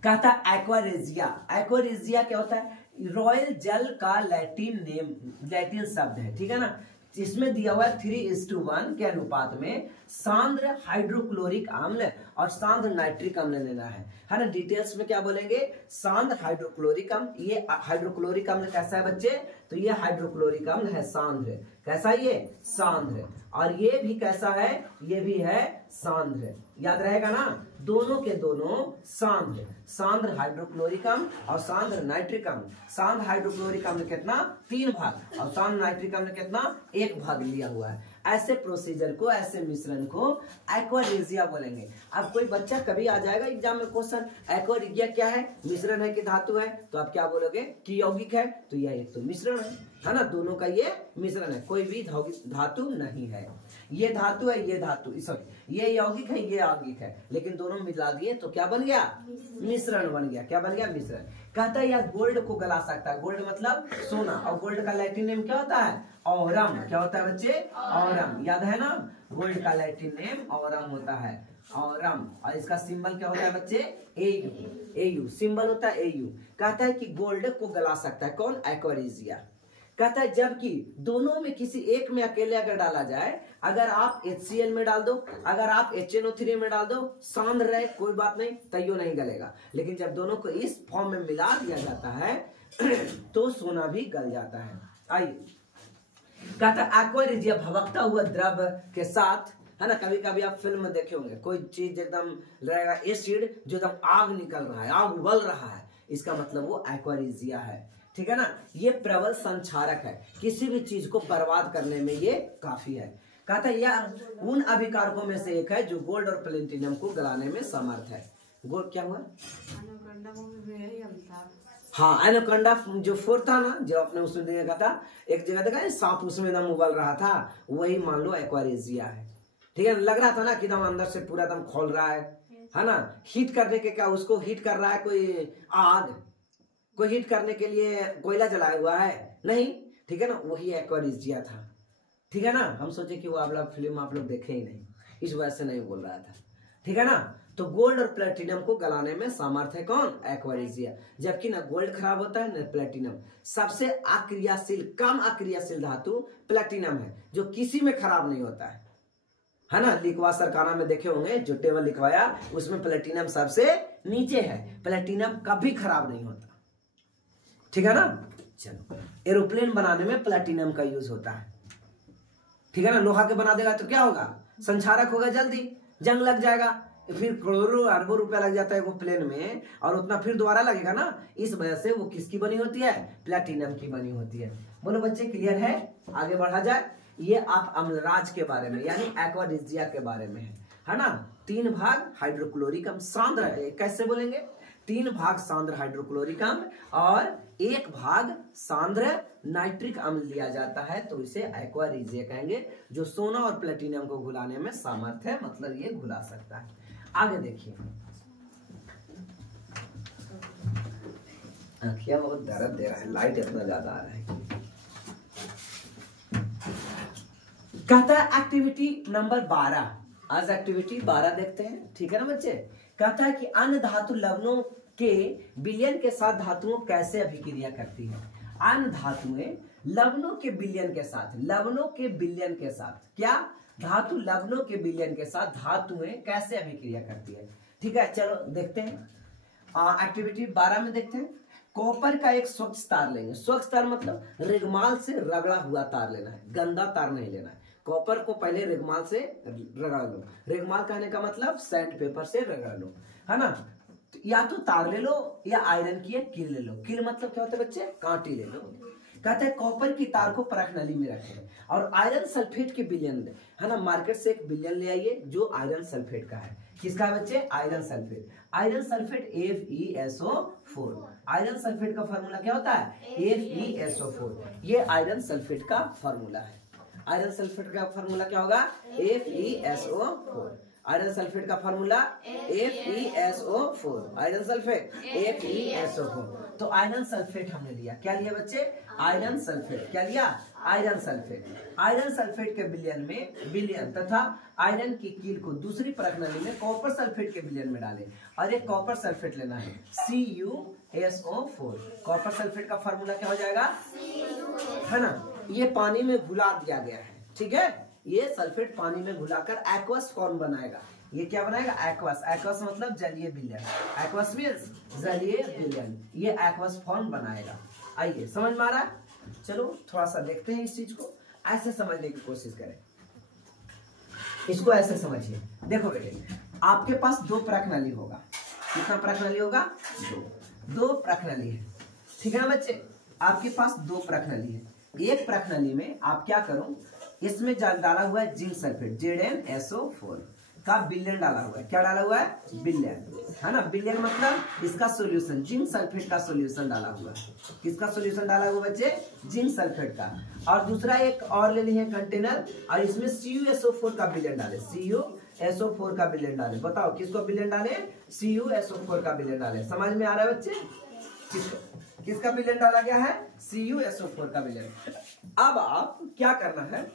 कहता है एक्वारिजिया क्या होता है? रॉयल जल का लैटिन शब्द है। ठीक है ना, इसमें दिया हुआ 3:1 के अनुपात में सांद्र हाइड्रोक्लोरिक अम्ल और सांद्र नाइट्रिक अम्ल लेना है ना। डिटेल्स में क्या बोलेंगे? सांद्र हाइड्रोक्लोरिक अम्ल। ये हाइड्रोक्लोरिक अम्ल कैसा है बच्चे? तो ये हाइड्रोक्लोरिक अम्ल है सांद्र। कैसा? ये सांद्र। और ये भी कैसा है? ये भी है सांद्र। याद रहेगा ना, दोनों के दोनों सांद्र। सांद्र हाइड्रोक्लोरिक अम्ल और सांद्र नाइट्रिक अम्ल। सांद्र हाइड्रोक्लोरिक अम्ल कितना? 3 भाग और सांद्र नाइट्रिक अम्ल कितना? 1 भाग लिया हुआ है। ऐसे प्रोसीजर को, ऐसे मिश्रण को एक्वारिजिया बोलेंगे। अब कोई बच्चा कभी आ जाएगा एग्जाम में क्वेश्चन, एक्वारिजिया क्या है? मिश्रण है कि धातु है? तो आप क्या बोलोगे कि यौगिक है? तो यह एक तो मिश्रण है ना, दोनों का ये मिश्रण है, कोई भी धातु नहीं है। ये धातु है, ये धातु, ये यौगिक है, ये यौगिक है, लेकिन दोनों मिला दिए तो क्या बन गया? मिश्रण बन गया। क्या बन गया? मिश्रण। कहता है यह गोल्ड को गला सकता है। गोल्ड मतलब सोना, और गोल्ड का लैटिन नेम क्या होता है? औरम। क्या होता है बच्चे? औरम। याद है ना, गोल्ड का लैटिन नेम औरम होता है, औरम। और इसका सिंबल क्या होता है बच्चे? एयू। सिंबल होता है एयू। कहता है कि गोल्ड को गला सकता है कौन? एक्वारिजिया। कहता है जबकि दोनों में किसी एक में अकेले अगर डाला जाए, अगर आप HCl में डाल दो, अगर आप HNO3 में डाल दो, सांद्र रहे कोई बात नहीं, तैयो नहीं गलेगा। लेकिन जब दोनों को इस फॉर्म में मिला दिया जाता है तो सोना भी गल जाता है। आइए, कहता है एक्वा रिजिया भवकता हुआ द्रव के साथ, है ना, कभी कभी आप फिल्म में देखे होंगे कोई चीज एकदम रहेगा एसिड जो एकदम आग निकल रहा है, आग उबल रहा है, इसका मतलब वो एक्वा रिजिया है। ठीक है ना, ये प्रबल संचारक है, किसी भी चीज को बर्बाद करने में ये काफी है। कहता है यह उन अभिकारकों में से एक है जो गोल्ड और प्लेटिनम को गलाने में समर्थ है। गोल्ड क्या हुआ? हाँ, एनाकोंडा जो फोर था ना, जो आपने उसमें देखा था, एक जगह देखा सांप उसमें एकदम उबल रहा था, वही मान लो एक्वा रिजिया है। ठीक है, लग रहा था ना कि एकदम अंदर से पूरा एकदम खोल रहा है ना, हीट करने के क्या उसको हीट कर रहा है कोई आग, कोई हीट करने के लिए कोयला जलाया हुआ है नहीं। ठीक है ना, वही एक्वा रिजिया था। ठीक है ना, हम सोचे कि वो आप लोग फिल्म आप लोग देखे ही नहीं, इस वजह से नहीं बोल रहा था। ठीक है ना, तो गोल्ड और प्लेटिनम को गलाने में सामर्थ्य है कौन? Aqua regia. जबकि ना गोल्ड खराब होता है ना प्लेटिनम। सबसे अक्रियाशील, कम अक्रियाशील धातु प्लेटिनम है, जो किसी में खराब नहीं होता है ना। लिखवा सरकाना में देखे होंगे जो टेबल लिखवाया, उसमें प्लेटिनम सबसे नीचे है, प्लेटिनम कभी खराब नहीं होता। ठीक है ना। चलो, एरोप्लेन बनाने में प्लेटिनम का यूज होता है। ठीक है ना, लोहा के बना देगा तो क्या होगा? संचारक होगा, जल्दी जंग लग जाएगा, फिर करोड़ों अरबों रुपया लग जाता है वो प्लेन में, और उतना फिर दोबारा लगेगा ना। इस वजह से वो किसकी बनी होती है? प्लेटिनम की बनी होती है। बोलो बच्चे, क्लियर है? आगे बढ़ा जाए। ये आप अम्लराज के बारे में यानी एक्वा रिजिया के बारे में है ना। 3 भाग हाइड्रोक्लोरिक अम्ल सांद्र है, कैसे बोलेंगे? 3 भाग सांद्र हाइड्रोक्लोरिक अम्ल और 1 भाग सांद्र नाइट्रिक अम्ल लिया जाता है, तो इसे एक्वा रिजिया कहेंगे, जो सोना और प्लेटिनम को घुलाने में सामर्थ्य है, मतलब ये घुला सकता है। आगे देखिए, आँखियां बहुत दर्द दे रहा है, लाइट इतना ज्यादा आ रहा है। कहता है एक्टिविटी नंबर 12, आज एक्टिविटी 12 देखते हैं। ठीक है ना बच्चे। कहता है कि अन्य धातु लवणों के विलयन के साथ धातुओं कैसे अभिक्रिया करती है। अन्य धातुएं लवणों के विलयन के साथ, लवणों के विलयन के साथ, क्या? धातु लवणों के विलयन के साथ धातुएं कैसे अभिक्रिया करती है। ठीक है, चलो देखते हैं। एक्टिविटी 12 में देखते हैं। कॉपर का एक स्वच्छ तार लेंगे। स्वच्छ तार मतलब रेगमाल से रगड़ा हुआ तार लेना है, गंदा तार नहीं लेना है। कॉपर को पहले रेगमाल से रगड़ लो। रेगमाल कहने का मतलब सैंड पेपर से रगड़ लो, है ना। या तो तार ले लो या आयरन की एक कील ले लो। कील मतलब क्या होता है बच्चे? कांटी ले लो। कहते हैं कॉपर की तार को परख नली में रखें और आयरन सल्फेट के विलयन, है ना, मार्केट से एक विलयन ले आइए जो आयरन सल्फेट का है। किसका बच्चे? Iron sulphate. Iron sulphate FeSO4। Iron sulphate का फार्मूला क्या होता है? FeSO4। ये आयरन सल्फेट का फार्मूला है। आयरन सल्फेट का फार्मूला क्या होगा? FeSO4। आयरन सल्फेट का formula FeSO4। Iron sulphate FeSO4। तो आयरन सल्फेट हमने लिया, क्या लिया बच्चे? Iron sulphate. क्या लिया? Iron sulphate. आयरन सल्फेट के विलयन में विलयन तथा आयरन की कील को दूसरी परख नली में कॉपर सल्फेट के विलयन में डालें और एक कॉपर सल्फेट लेना है CuSO4। कॉपर सल्फेट का फार्मूला क्या हो जाएगा? है ना, ये पानी में घुला दिया गया है। ठीक है, ये सल्फेट पानी में घुलाकर एक्वस फॉर्म बनाएगा। ये क्या बनाएगा? एक्वस। एक्वस मतलब जलीय विलयन। एक्वस मींस जलीय विलयन। ये एक्वस फॉर्म बनाएगा। आइए, समझ में आ रहा है? चलो थोड़ा सा देखते हैं इस चीज को, ऐसे समझने की कोशिश करें। इसको ऐसे समझिए। देखो बेटे, आपके पास 2 परख नली होगा। कितना परख नली होगा? 2 परख नली है। ठीक है ना बच्चे, आपके पास 2 परख नली है। एक परख नली में आप क्या करो, इसमें डाला हुआ है जिंक सल्फेट ZnSO4 का विलयन डाला हुआ है। क्या डाला हुआ है? विलयन, है ना। विलयन मतलब इसका सॉल्यूशन, जिंक सल्फेट का सॉल्यूशन डाला हुआ है। किसका सॉल्यूशन डाला हुआ बच्चे? जिंक सल्फेट का। और दूसरा एक और ले ली है कंटेनर और इसमें CuSO4 का विलयन डाले। CuSO4 का विलयन डाले। बताओ किसको विलयन डाले? CuSO4 का विलयन डाले। समझ में आ रहा है बच्चे? किसका विलयन डाला गया है? CuSO4 का विलयन। अब आप क्या करना है,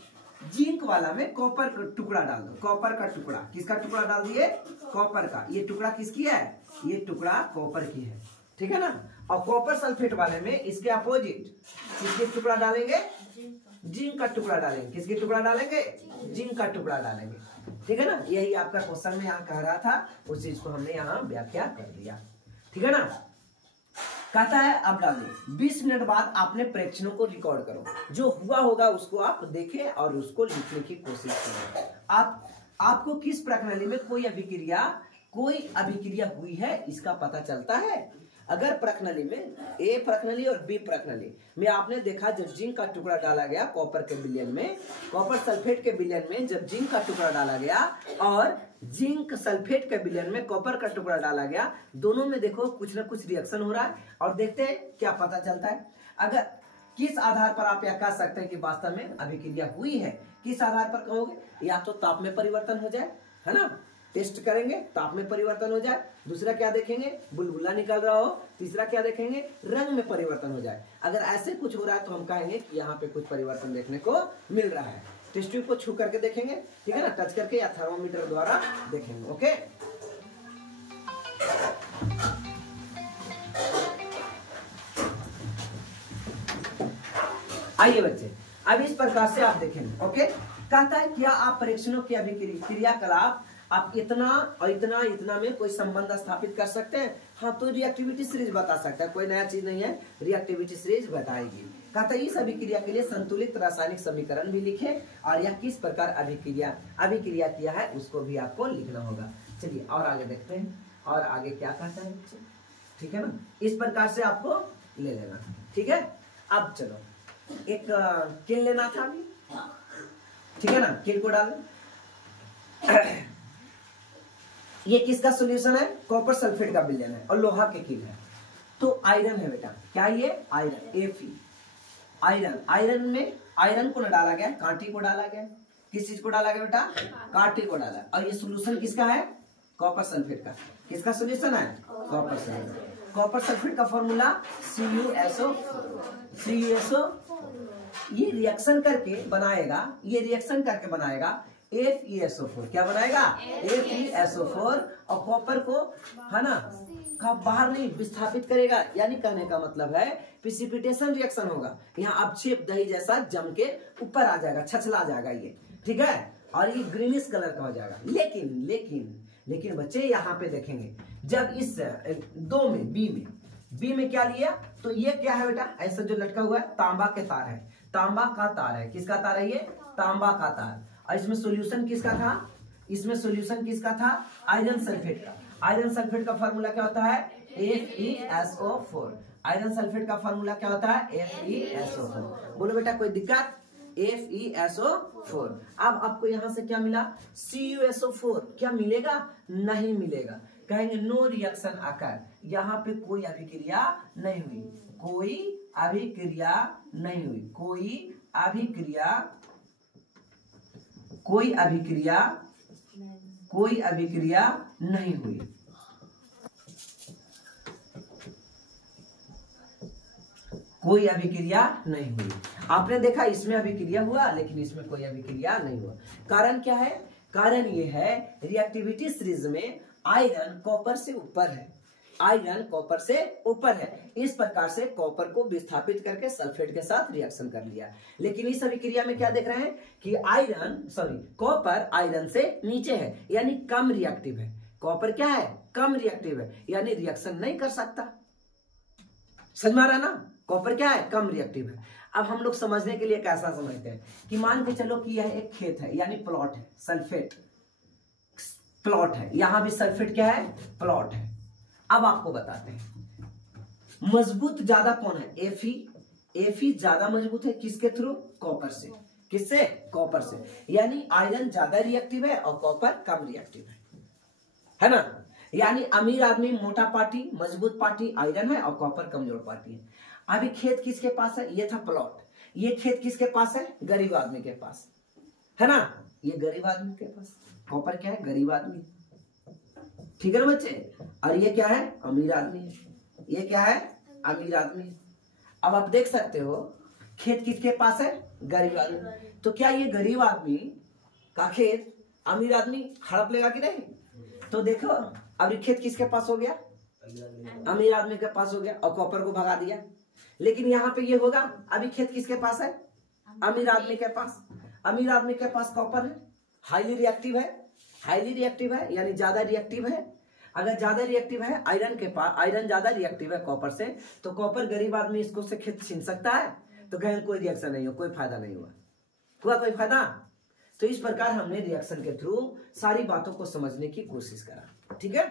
जिंक वाला में कॉपर का टुकड़ा डाल दो। कॉपर का टुकड़ा, किसका टुकड़ा डाल दिए? कॉपर का। ये टुकड़ा किसकी है? ये टुकड़ा कॉपर की है। ठीक है ना। और कॉपर सल्फेट वाले में इसके अपोजिट किसके टुकड़ा डालेंगे, जिंक का टुकड़ा डालेंगे। किसके टुकड़ा डालेंगे, जिंक का टुकड़ा डालेंगे। ठीक है ना, यही आपका क्वेश्चन में यहाँ कह रहा था, उस चीज को हमने यहाँ व्याख्या कर दिया। ठीक है ना, कहता है अब डालिए 20 मिनट बाद आपने प्रेक्षणों को रिकॉर्ड करो, जो हुआ होगा उसको आप देखें और उसको लिखने की कोशिश करें। आपको किस प्रणाली में कोई अभिक्रिया हुई है इसका पता चलता है। अगर प्रणाली में ए प्रणाली और बी प्रणाली में आपने देखा जब जिंक का टुकड़ा डाला गया कॉपर के विलयन में, कॉपर सल्फेट के विलयन में जब जिंक का टुकड़ा डाला गया और जिंक सल्फेट के विलयन में कॉपर का टुकड़ा डाला गया, दोनों में देखो कुछ ना कुछ रिएक्शन हो रहा है और देखते हैं क्या पता चलता है। अगर किस आधार पर आप यह कह सकते हैं कि वास्तव में अभिक्रिया हुई है, किस आधार पर कहोगे, या तो ताप में परिवर्तन हो जाए, है ना, टेस्ट करेंगे ताप में परिवर्तन हो जाए, दूसरा क्या देखेंगे बुलबुला निकल रहा हो, तीसरा क्या देखेंगे रंग में परिवर्तन हो जाए। अगर ऐसे कुछ हो रहा है तो हम कहेंगे कि यहाँ पे कुछ परिवर्तन देखने को मिल रहा है। टेस्ट ट्यूब को छू करके देखेंगे, ठीक है ना, टच करके या थर्मोमीटर द्वारा देखेंगे। ओके, आइए बच्चे अब इस प्रकार से आप देखेंगे। ओके, कहता है क्या आप परीक्षणों की क्रियाकलाप आप इतना और इतना में कोई संबंध स्थापित कर सकते हैं। हाँ, तो रिएक्टिविटी सीरीज बता सकता है, कोई नया चीज नहीं है, रिएक्टिविटी सीरीज बताएगी। कहता है इस अभिक्रिया के लिए संतुलित रासायनिक समीकरण भी लिखे और यह किस प्रकार अभिक्रिया किया है उसको भी आपको लिखना होगा। चलिए और आगे देखते हैं, और आगे क्या कहता है बच्चे, ठीक है ना, इस प्रकार से आपको ले लेना। ठीक है, अब चलो एक किल लेना था अभी, ठीक है ना, किल को डालो। ये किसका सॉल्यूशन है, कॉपर सल्फेट का विलयन है और लोहा के किल है, तो आयरन है बेटा, क्या ये आयरन, Fe आयरन में आयरन को न डाला गया, कांटे को डाला गया। किस चीज को डाला गया बेटा, कांटे को डाला। और ये सॉल्यूशन किसका है, कॉपर सल्फेट का। किसका सॉल्यूशन है, कॉपर सल्फेट। कॉपर सल्फेट का फॉर्मूला CuSO4। ये रिएक्शन करके बनाएगा FeSO4। क्या बनाएगा, FeSO4, और कॉपर को, है ना, का बाहर नहीं विस्थापित करेगा। यानी कहने का मतलब है प्रिसिपिटेशन रिएक्शन होगा, यहाँ अपक्षेप दही जैसा जम के ऊपर आ जाएगा, छछला जाएगा ये, ठीक है, और ये ग्रीनिश कलर का हो जाएगा। लेकिन बच्चे यहाँ पे देखेंगे जब इस दो में बी में क्या लिया, तो ये क्या है बेटा, ऐसा जो लटका हुआ है तांबा के तार है, तांबा का तार है। किसका तार है ये, तांबा का तार। और इसमें सॉल्यूशन किसका था, आयरन सल्फेट का। आयरन सल्फेट का फार्मूला क्या होता है, FeSO4। आयरन सल्फेट का फार्मूला क्या होता है, FeSO4। बोलो बेटा कोई दिक्कत, FeSO4। अब आपको यहां से क्या मिला, CuSO4। क्या मिलेगा, नहीं मिलेगा, कहेंगे नो रिएक्शन अकर, यहाँ पे कोई अभिक्रिया नहीं हुई, कोई अभिक्रिया नहीं हुई। कोई अभिक्रिया नहीं हुई। आपने देखा इसमें अभिक्रिया हुआ लेकिन इसमें कोई अभिक्रिया नहीं हुआ। कारण क्या है, कारण ये है रिएक्टिविटी सीरीज में आयरन कॉपर से ऊपर है, इस प्रकार से कॉपर को विस्थापित करके सल्फेट के साथ रिएक्शन कर लिया। लेकिन इस अभिक्रिया में क्या देख रहे हैं कि कॉपर आयरन से नीचे है, यानी कम रिएक्टिव है। कॉपर क्या है, कम रिएक्टिव है, यानी रिएक्शन नहीं कर सकता। समझ में आ रहा है ना, कॉपर क्या है, कम रिएक्टिव है। अब हम लोग समझने के लिए कैसा समझते हैं कि मान के चलो कि यह एक खेत है, यानी प्लॉट है, सल्फेट प्लॉट है, यहां भी सल्फेट क्या है, प्लॉट है। अब आपको बताते हैं मजबूत ज्यादा कौन है, Fe ज्यादा मजबूत है, किसके थ्रू, कॉपर से। किससे, कॉपर से। यानी आयरन ज्यादा रिएक्टिव है और कॉपर कम रिएक्टिव है ना। यानी अमीर आदमी मोटा पार्टी, मजबूत पार्टी आयरन है और कॉपर कमजोर पार्टी है। अभी खेत किसके पास है, ये था प्लॉट, ये खेत किसके पास है, गरीब आदमी के पास, है ना, ये गरीब आदमी के पास। कॉपर क्या है, गरीब आदमी, ठीक है ना बच्चे। और ये क्या है, अमीर आदमी है, ये क्या है, अमीर आदमी है। अब आप देख सकते हो खेत किसके पास है, गरीब आदमी। तो क्या ये गरीब आदमी का खेत अमीर आदमी हड़प लेगा कि नहीं। तो देखो अब खेत किसके पास हो गया, अमीर आदमी के पास हो गया और कॉपर को भगा दिया। लेकिन यहाँ पे ये होगा, अभी खेत किसके पास है? अमीर आदमी के पास। अमीर आदमी के पास कॉपर है, हाईली रिएक्टिव है, हाईली रिएक्टिव है यानी ज्यादा रिएक्टिव है। अगर ज्यादा रिएक्टिव है आयरन के पास, आयरन ज्यादा रिएक्टिव है कॉपर से, तो कॉपर गरीब आदमी इसको से खेत छीन सकता है, तो कहीं कोई रिएक्शन नहीं हो, कोई फायदा नहीं हुआ कोई फायदा। तो इस प्रकार हमने रिएक्शन के थ्रू सारी बातों को समझने की कोशिश करा। ठीक है,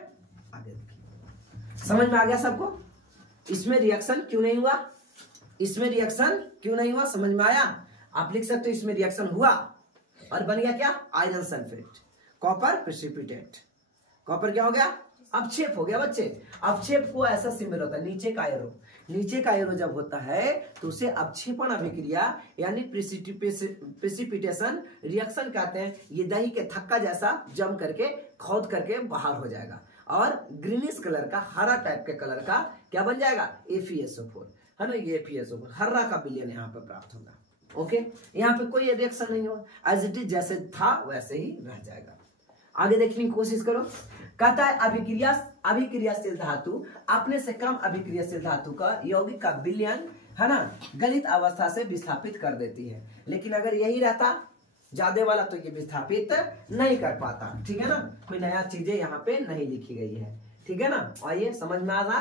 आगे देखिए, समझ में आ गया सबको? इसमें रिएक्शन क्यों नहीं हुआ, इसमें रिएक्शन क्यों नहीं हुआ, समझ में आया? आप लिख सकते हो इसमें रिएक्शन हुआ और बन गया क्या? Iron sulphate, copper precipitate. Copper क्या हो गया? अपक्षेप हो गया बच्चे। अपक्षेप को ऐसा सिंबल होता है, नीचे का एरो, नीचे का एरो जब होता है तो उसे अपक्षेपण अभिक्रिया यानी प्रेसिपिटेशन रिएक्शन कहते हैं। ये दही के थक्का जैसा जम करके खोद करके बाहर हो जाएगा और ग्रीनिश कलर का, हरा टाइप के कलर का क्या बन जाएगा? FeSO4 है ना, ये FeSO4 हरा का विलयन यहाँ पे प्राप्त होगा। ओके, यहाँ पे कोई रिएक्शन नहीं हो, एज इट इज जैसे था वैसे ही रह जाएगा। आगे देखने की कोशिश करो। कहता है अभिक्रियाशील धातु अपने से कम अभिक्रियाशील धातु का यौगिक का विलयन है ना गलित अवस्था से विस्थापित कर देती है। लेकिन अगर यही रहता ज्यादा वाला तो ये विस्थापित नहीं कर पाता। ठीक है ना, कोई नया चीजें यहाँ पे नहीं लिखी गई है। ठीक है ना, आइए समझ में आ रहा।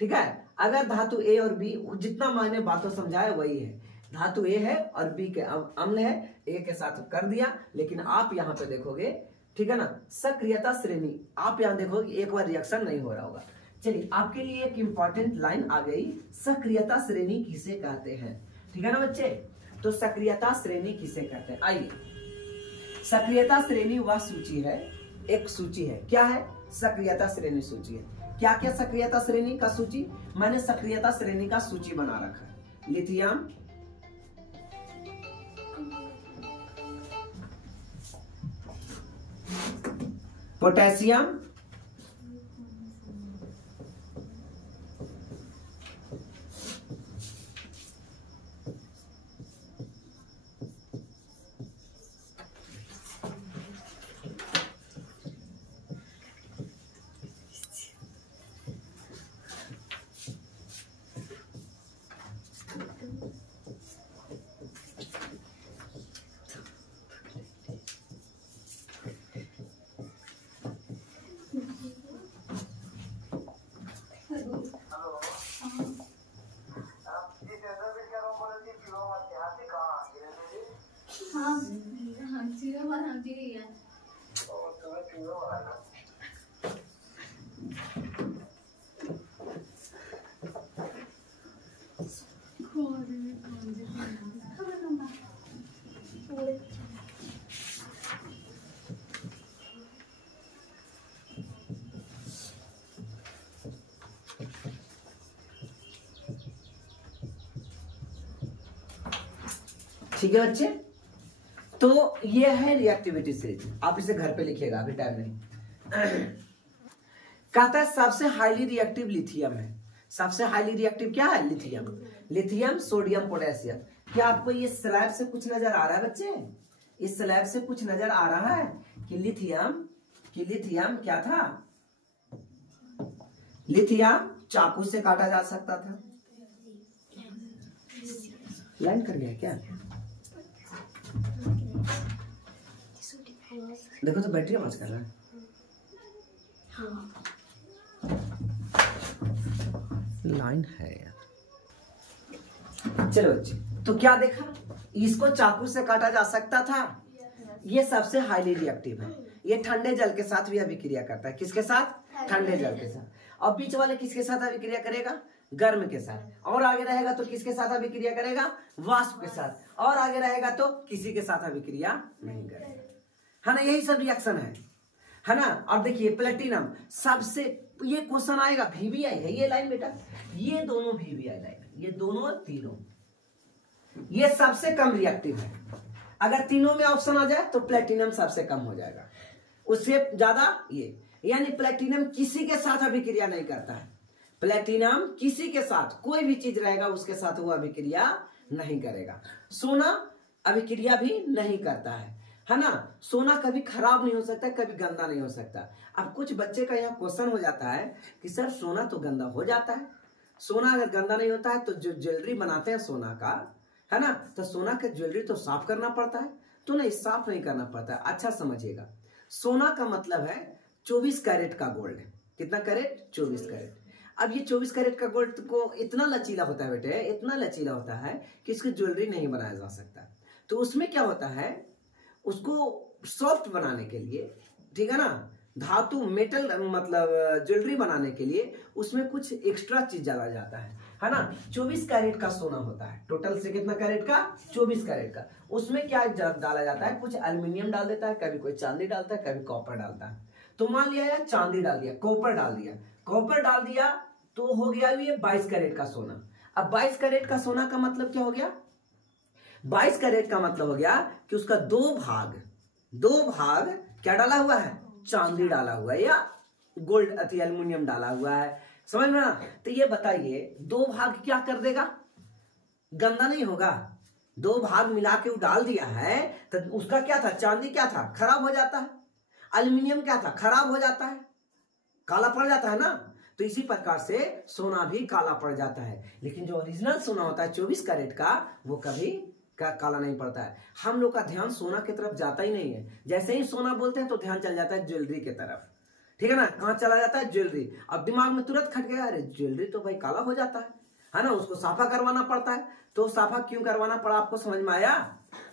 ठीक है, अगर धातु ए और बी, जितना मैंने बातों समझाया वही है, धातु ए है और बी के अम्ल है, ए के साथ कर दिया। लेकिन आप यहाँ पे देखोगे, ठीक है ना, सक्रियता श्रेणी, आप यहाँ देखोगे एक बार रिएक्शन नहीं हो रहा होगा। चलिए आपके लिए एक इंपॉर्टेंट लाइन आ गई, सक्रियता श्रेणी किसे कहते हैं। ठीक है ना बच्चे, तो सक्रियता श्रेणी किसे कहते हैं? आइए, सक्रियता श्रेणी वह सूची है, एक सूची है। क्या है? सक्रियता श्रेणी सूची है। क्या क्या सक्रियता श्रेणी का सूची? मैंने सक्रियता श्रेणी का सूची बना रखा है। लिथियम, पोटेशियम, ठीक है बच्चे, तो ये है रिएक्टिविटी सीरीज। आप इसे घर पे लिखिएगा, अभी टाइम नहीं। कहता है सबसे हाईली रिएक्टिव लिथियम है। सबसे हाईली रिएक्टिव क्या है? लिथियम। Lithium, sodium, potassium. क्या आपको ये स्लैब से कुछ नजर आ रहा है बच्चे? इस स्लैब से कुछ नजर आ रहा है कि लिथियम क्या था? लिथियम चाकू से काटा जा सकता था। लाइन कर गया क्या? देखो तो बैटरी आवाज कर रहा है। लाइन है यार। चलो बच्चे, तो क्या देखा? इसको चाकू से काटा जा सकता था। ये सबसे हाईली रिएक्टिव है। ये ठंडे जल के साथ भी अभिक्रिया करता है। किसके साथ? ठंडे जल के साथ। और बीच वाले किसके साथ अभिक्रिया करेगा? गर्म के साथ। और आगे रहेगा तो किसके साथ अभिक्रिया करेगा? वाष्प के साथ। और आगे रहेगा तो किसी के साथ अभिक्रिया नहीं करेगा, है ना। यही सब रिएक्शन है ना। अब देखिए प्लेटिनम सबसे, ये क्वेश्चन आएगा, VBI है ये लाइन बेटा, ये दोनों VBI लाइन, ये दोनों तीनों, ये सबसे कम रिएक्टिव है। अगर तीनों में ऑप्शन आ जाए तो प्लेटिनम सबसे कम हो जाएगा, उससे ज्यादा ये, यानी प्लेटिनम किसी के साथ अभिक्रिया नहीं करता है। प्लेटिनम किसी के साथ, कोई भी चीज रहेगा उसके साथ वो अभिक्रिया नहीं करेगा। सोना अभिक्रिया भी नहीं करता है है ना। सोना कभी खराब नहीं हो सकता, कभी गंदा नहीं हो सकता। अब कुछ बच्चे का यहाँ क्वेश्चन हो जाता है कि सर सोना तो गंदा हो जाता है, सोना अगर गंदा नहीं होता है तो जो ज्वेलरी बनाते हैं सोना का, है ना, तो सोना का ज्वेलरी तो साफ करना पड़ता है। तो नहीं, साफ नहीं करना पड़ता। अच्छा समझिएगा, सोना का मतलब है 24 कैरेट का गोल्ड। कितना कैरेट? 24 कैरेट। अब ये 24 कैरेट का गोल्ड को इतना लचीला होता है बेटे, इतना लचीला होता है कि इसकी ज्वेलरी नहीं बनाया जा सकता। तो उसमें क्या होता है, उसको सॉफ्ट बनाने के लिए, ठीक है ना, धातु मेटल मतलब ज्वेलरी बनाने के लिए उसमें कुछ एक्स्ट्रा चीज डाला जाता है ना। 24 कैरेट का सोना होता है, टोटल से कितना कैरेट का? 24 कैरेट का। उसमें क्या डाला जाता है, कुछ एल्यूमिनियम डाल देता है, कभी कोई चांदी डालता है, कभी कॉपर डालता है। तो मान लिया यार चांदी डाल दिया, कॉपर डाल दिया, कॉपर डाल दिया तो हो गया ये 22 कैरेट का सोना। अब 22 कैरेट का सोना का मतलब क्या हो गया? 22 कैरेट का मतलब हो गया कि उसका दो भाग क्या डाला हुआ है? चांदी डाला हुआ है या गोल्ड अति एल्युमिनियम डाला हुआ है। समझ में ना? तो ये बताइए, दो भाग क्या कर देगा? गंदा नहीं होगा। दो भाग मिला के वो डाल दिया है तो उसका क्या था? चांदी क्या था? खराब हो जाता है। एल्युमिनियम क्या था? खराब हो जाता है, काला पड़ जाता है ना। तो इसी प्रकार से सोना भी काला पड़ जाता है। लेकिन जो ओरिजिनल सोना होता है 24 कैरेट का, वो कभी काला नहीं पड़ता है। हम लोग का ध्यान सोना की तरफ जाता ही नहीं है। जैसे ही सोना बोलते हैं तो ध्यान चल जाता है ज्वेलरी की तरफ, ठीक है ना। कहाँ चला जाता है? ज्वेलरी। अब दिमाग में तुरंत खट गया, अरे ज्वेलरी तो भाई काला हो जाता है ना, उसको साफा करवाना पड़ता है। तो साफा क्यों करवाना पड़ा, आपको समझ में आया?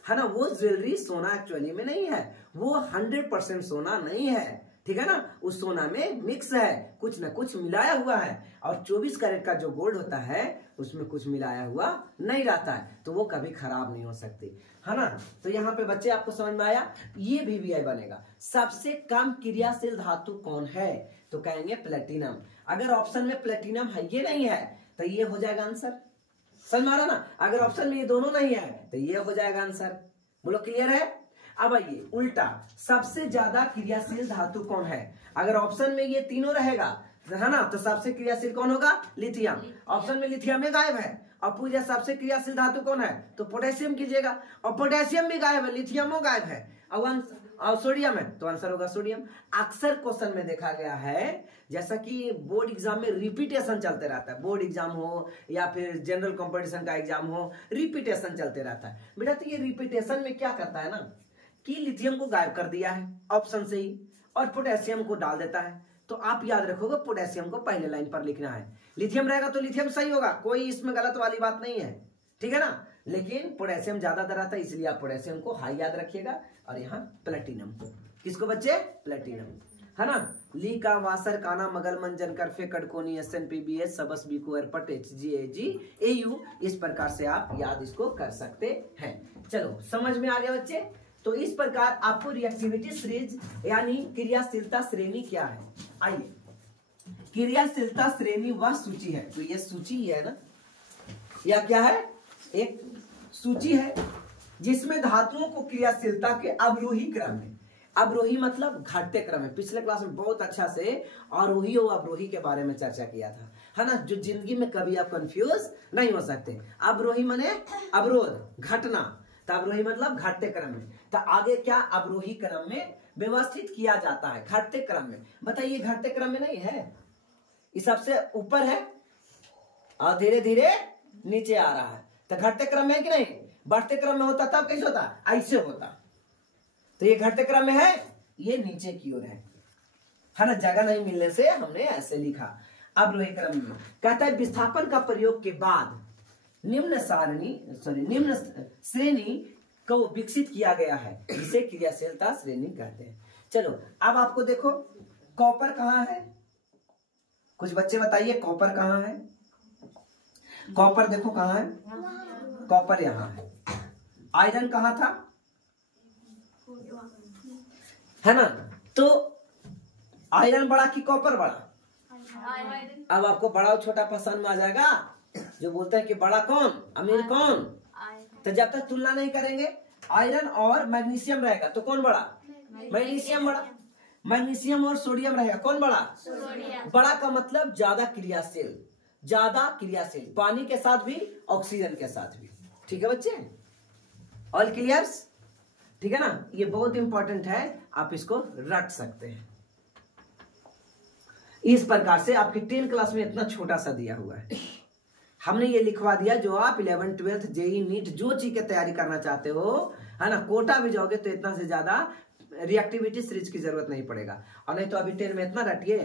है ना, वो ज्वेलरी सोना एक्चुअली में नहीं है, वो 100% सोना नहीं है, ठीक है ना। उस सोना में मिक्स है, कुछ ना कुछ मिलाया हुआ है। और 24 कैरेट का जो गोल्ड होता है उसमें कुछ मिलाया हुआ नहीं रहता है, तो वो कभी खराब नहीं हो सकती, है ना। तो यहाँ पे बच्चे आपको समझ में आया? ये VVI बनेगा। सबसे कम क्रियाशील धातु कौन है? तो कहेंगे प्लेटिनम। अगर ऑप्शन में प्लेटिनम है ये नहीं है तो ये हो जाएगा आंसर। समझ में आ रहा ना? अगर ऑप्शन में ये दोनों नहीं है तो ये हो जाएगा आंसर। बोलो क्लियर है? अब आइए उल्टा, सबसे ज्यादा क्रियाशील धातु कौन है? अगर ऑप्शन में ये तीनों रहेगा, है ना, तो सबसे क्रियाशील कौन होगा? लिथियम। ऑप्शन में लिथियम में गायब है। और पूछे सबसे क्रियाशील धातु कौन है, तो पोटेशियम कीजिएगा। और पोटेशियम भी गायब है, लिथियम गायब है, और सोडियम है, तो आंसर होगा सोडियम। अक्सर क्वेश्चन में देखा गया है, जैसा कि बोर्ड एग्जाम में रिपीटेशन चलते रहता है, बोर्ड एग्जाम हो या फिर जनरल कंपटीशन का एग्जाम हो, रिपीटेशन चलते रहता है बेटा। तो ये रिपीटेशन में क्या करता है ना, कि लिथियम को गायब कर दिया है ऑप्शन से ही, और पोटेशियम को डाल देता है। तो आप याद रखोगे पोटेशियम को पहले लाइन पर लिखना है। लिथियम रहेगा तो लिथियम सही होगा, कोई इसमें गलत वाली बात नहीं है, ठीक है ना। लेकिन पोटेशियम ज्यादातर आता है, इसलिए आप पोटेशियम को हाई याद रखिएगा। और यहाँ प्लेटिनम को, किसको बच्चे? प्लेटिनम, है ना। ली का वासर काना मगल मंजन करफे कड़कोनी SNPBS सबस बीकुअर पट HGAG AU, इस प्रकार से आप याद इसको कर सकते हैं। चलो समझ में आ गया बच्चे? तो इस प्रकार आपको रिएक्टिविटी सीरीज यानी क्रियाशीलता श्रेणी क्या है, आइए। क्रियाशीलता श्रेणी वह सूची है, तो ये सूची है ना, या क्या है? एक सूची है जिसमें धातुओं को क्रियाशीलता के अवरोही क्रम में, अवरोही मतलब घटते क्रम में, पिछले क्लास में बहुत अच्छा से आरोही और अवरोही के बारे में चर्चा किया था, है ना, जो जिंदगी में कभी आप कंफ्यूज नहीं हो सकते। अवरोही माने अवरोध, घटना, तो अवरोही मतलब घटते क्रम में। तो आगे क्या? अवरोही क्रम में व्यवस्थित किया जाता है, घटते क्रम में। बताइए घटते क्रम में नहीं है, ये सबसे ऊपर है और धीरे धीरे नीचे आ रहा है, तो घटते क्रम में है कि नहीं? बढ़ते क्रम में होता तब कैसे होता? ऐसे होता। तो ये घटते क्रम में है, ये नीचे की ओर है ना, जगह नहीं मिलने से हमने ऐसे लिखा। अवरोही क्रम में कहता है विस्थापन का प्रयोग के बाद निम्न श्रेणी को विकसित किया गया है, जिसे क्रियाशीलता श्रेणी कहते हैं। चलो अब आपको देखो कॉपर कहाँ है, कुछ बच्चे बताइए कॉपर कहाँ है? कॉपर देखो कहाँ है, कॉपर यहाँ है। आयरन कहाँ था, है ना। तो आयरन बड़ा कि कॉपर बड़ा? अब आपको बड़ा और छोटा पसंद में आ जाएगा। जो बोलते हैं कि बड़ा कौन, अमीर कौन, तो जब तक तुलना नहीं करेंगे, आयरन और मैग्नीशियम रहेगा तो कौन बड़ा? मैग्नीशियम बड़ा। मैग्नीशियम और सोडियम रहेगा, कौन बड़ा? सोडियम। बड़ा का मतलब ज्यादा क्रियाशील, ज्यादा क्रियाशील, पानी के साथ भी ऑक्सीजन के साथ भी। ठीक है बच्चे, ऑल क्लियर्स? ठीक है ना, ये बहुत इंपॉर्टेंट है, आप इसको रट सकते हैं। इस प्रकार से आपकी 10 क्लास में इतना छोटा सा दिया हुआ है, हमने ये लिखवा दिया। जो आप 11th 12th जेई नीट जो चीज की तैयारी करना चाहते हो, है ना, कोटा भी जाओगे तो इतना से ज्यादा रिएक्टिविटी सीरीज की जरूरत नहीं पड़ेगा। और नहीं तो अभी 10 में इतना रटिए।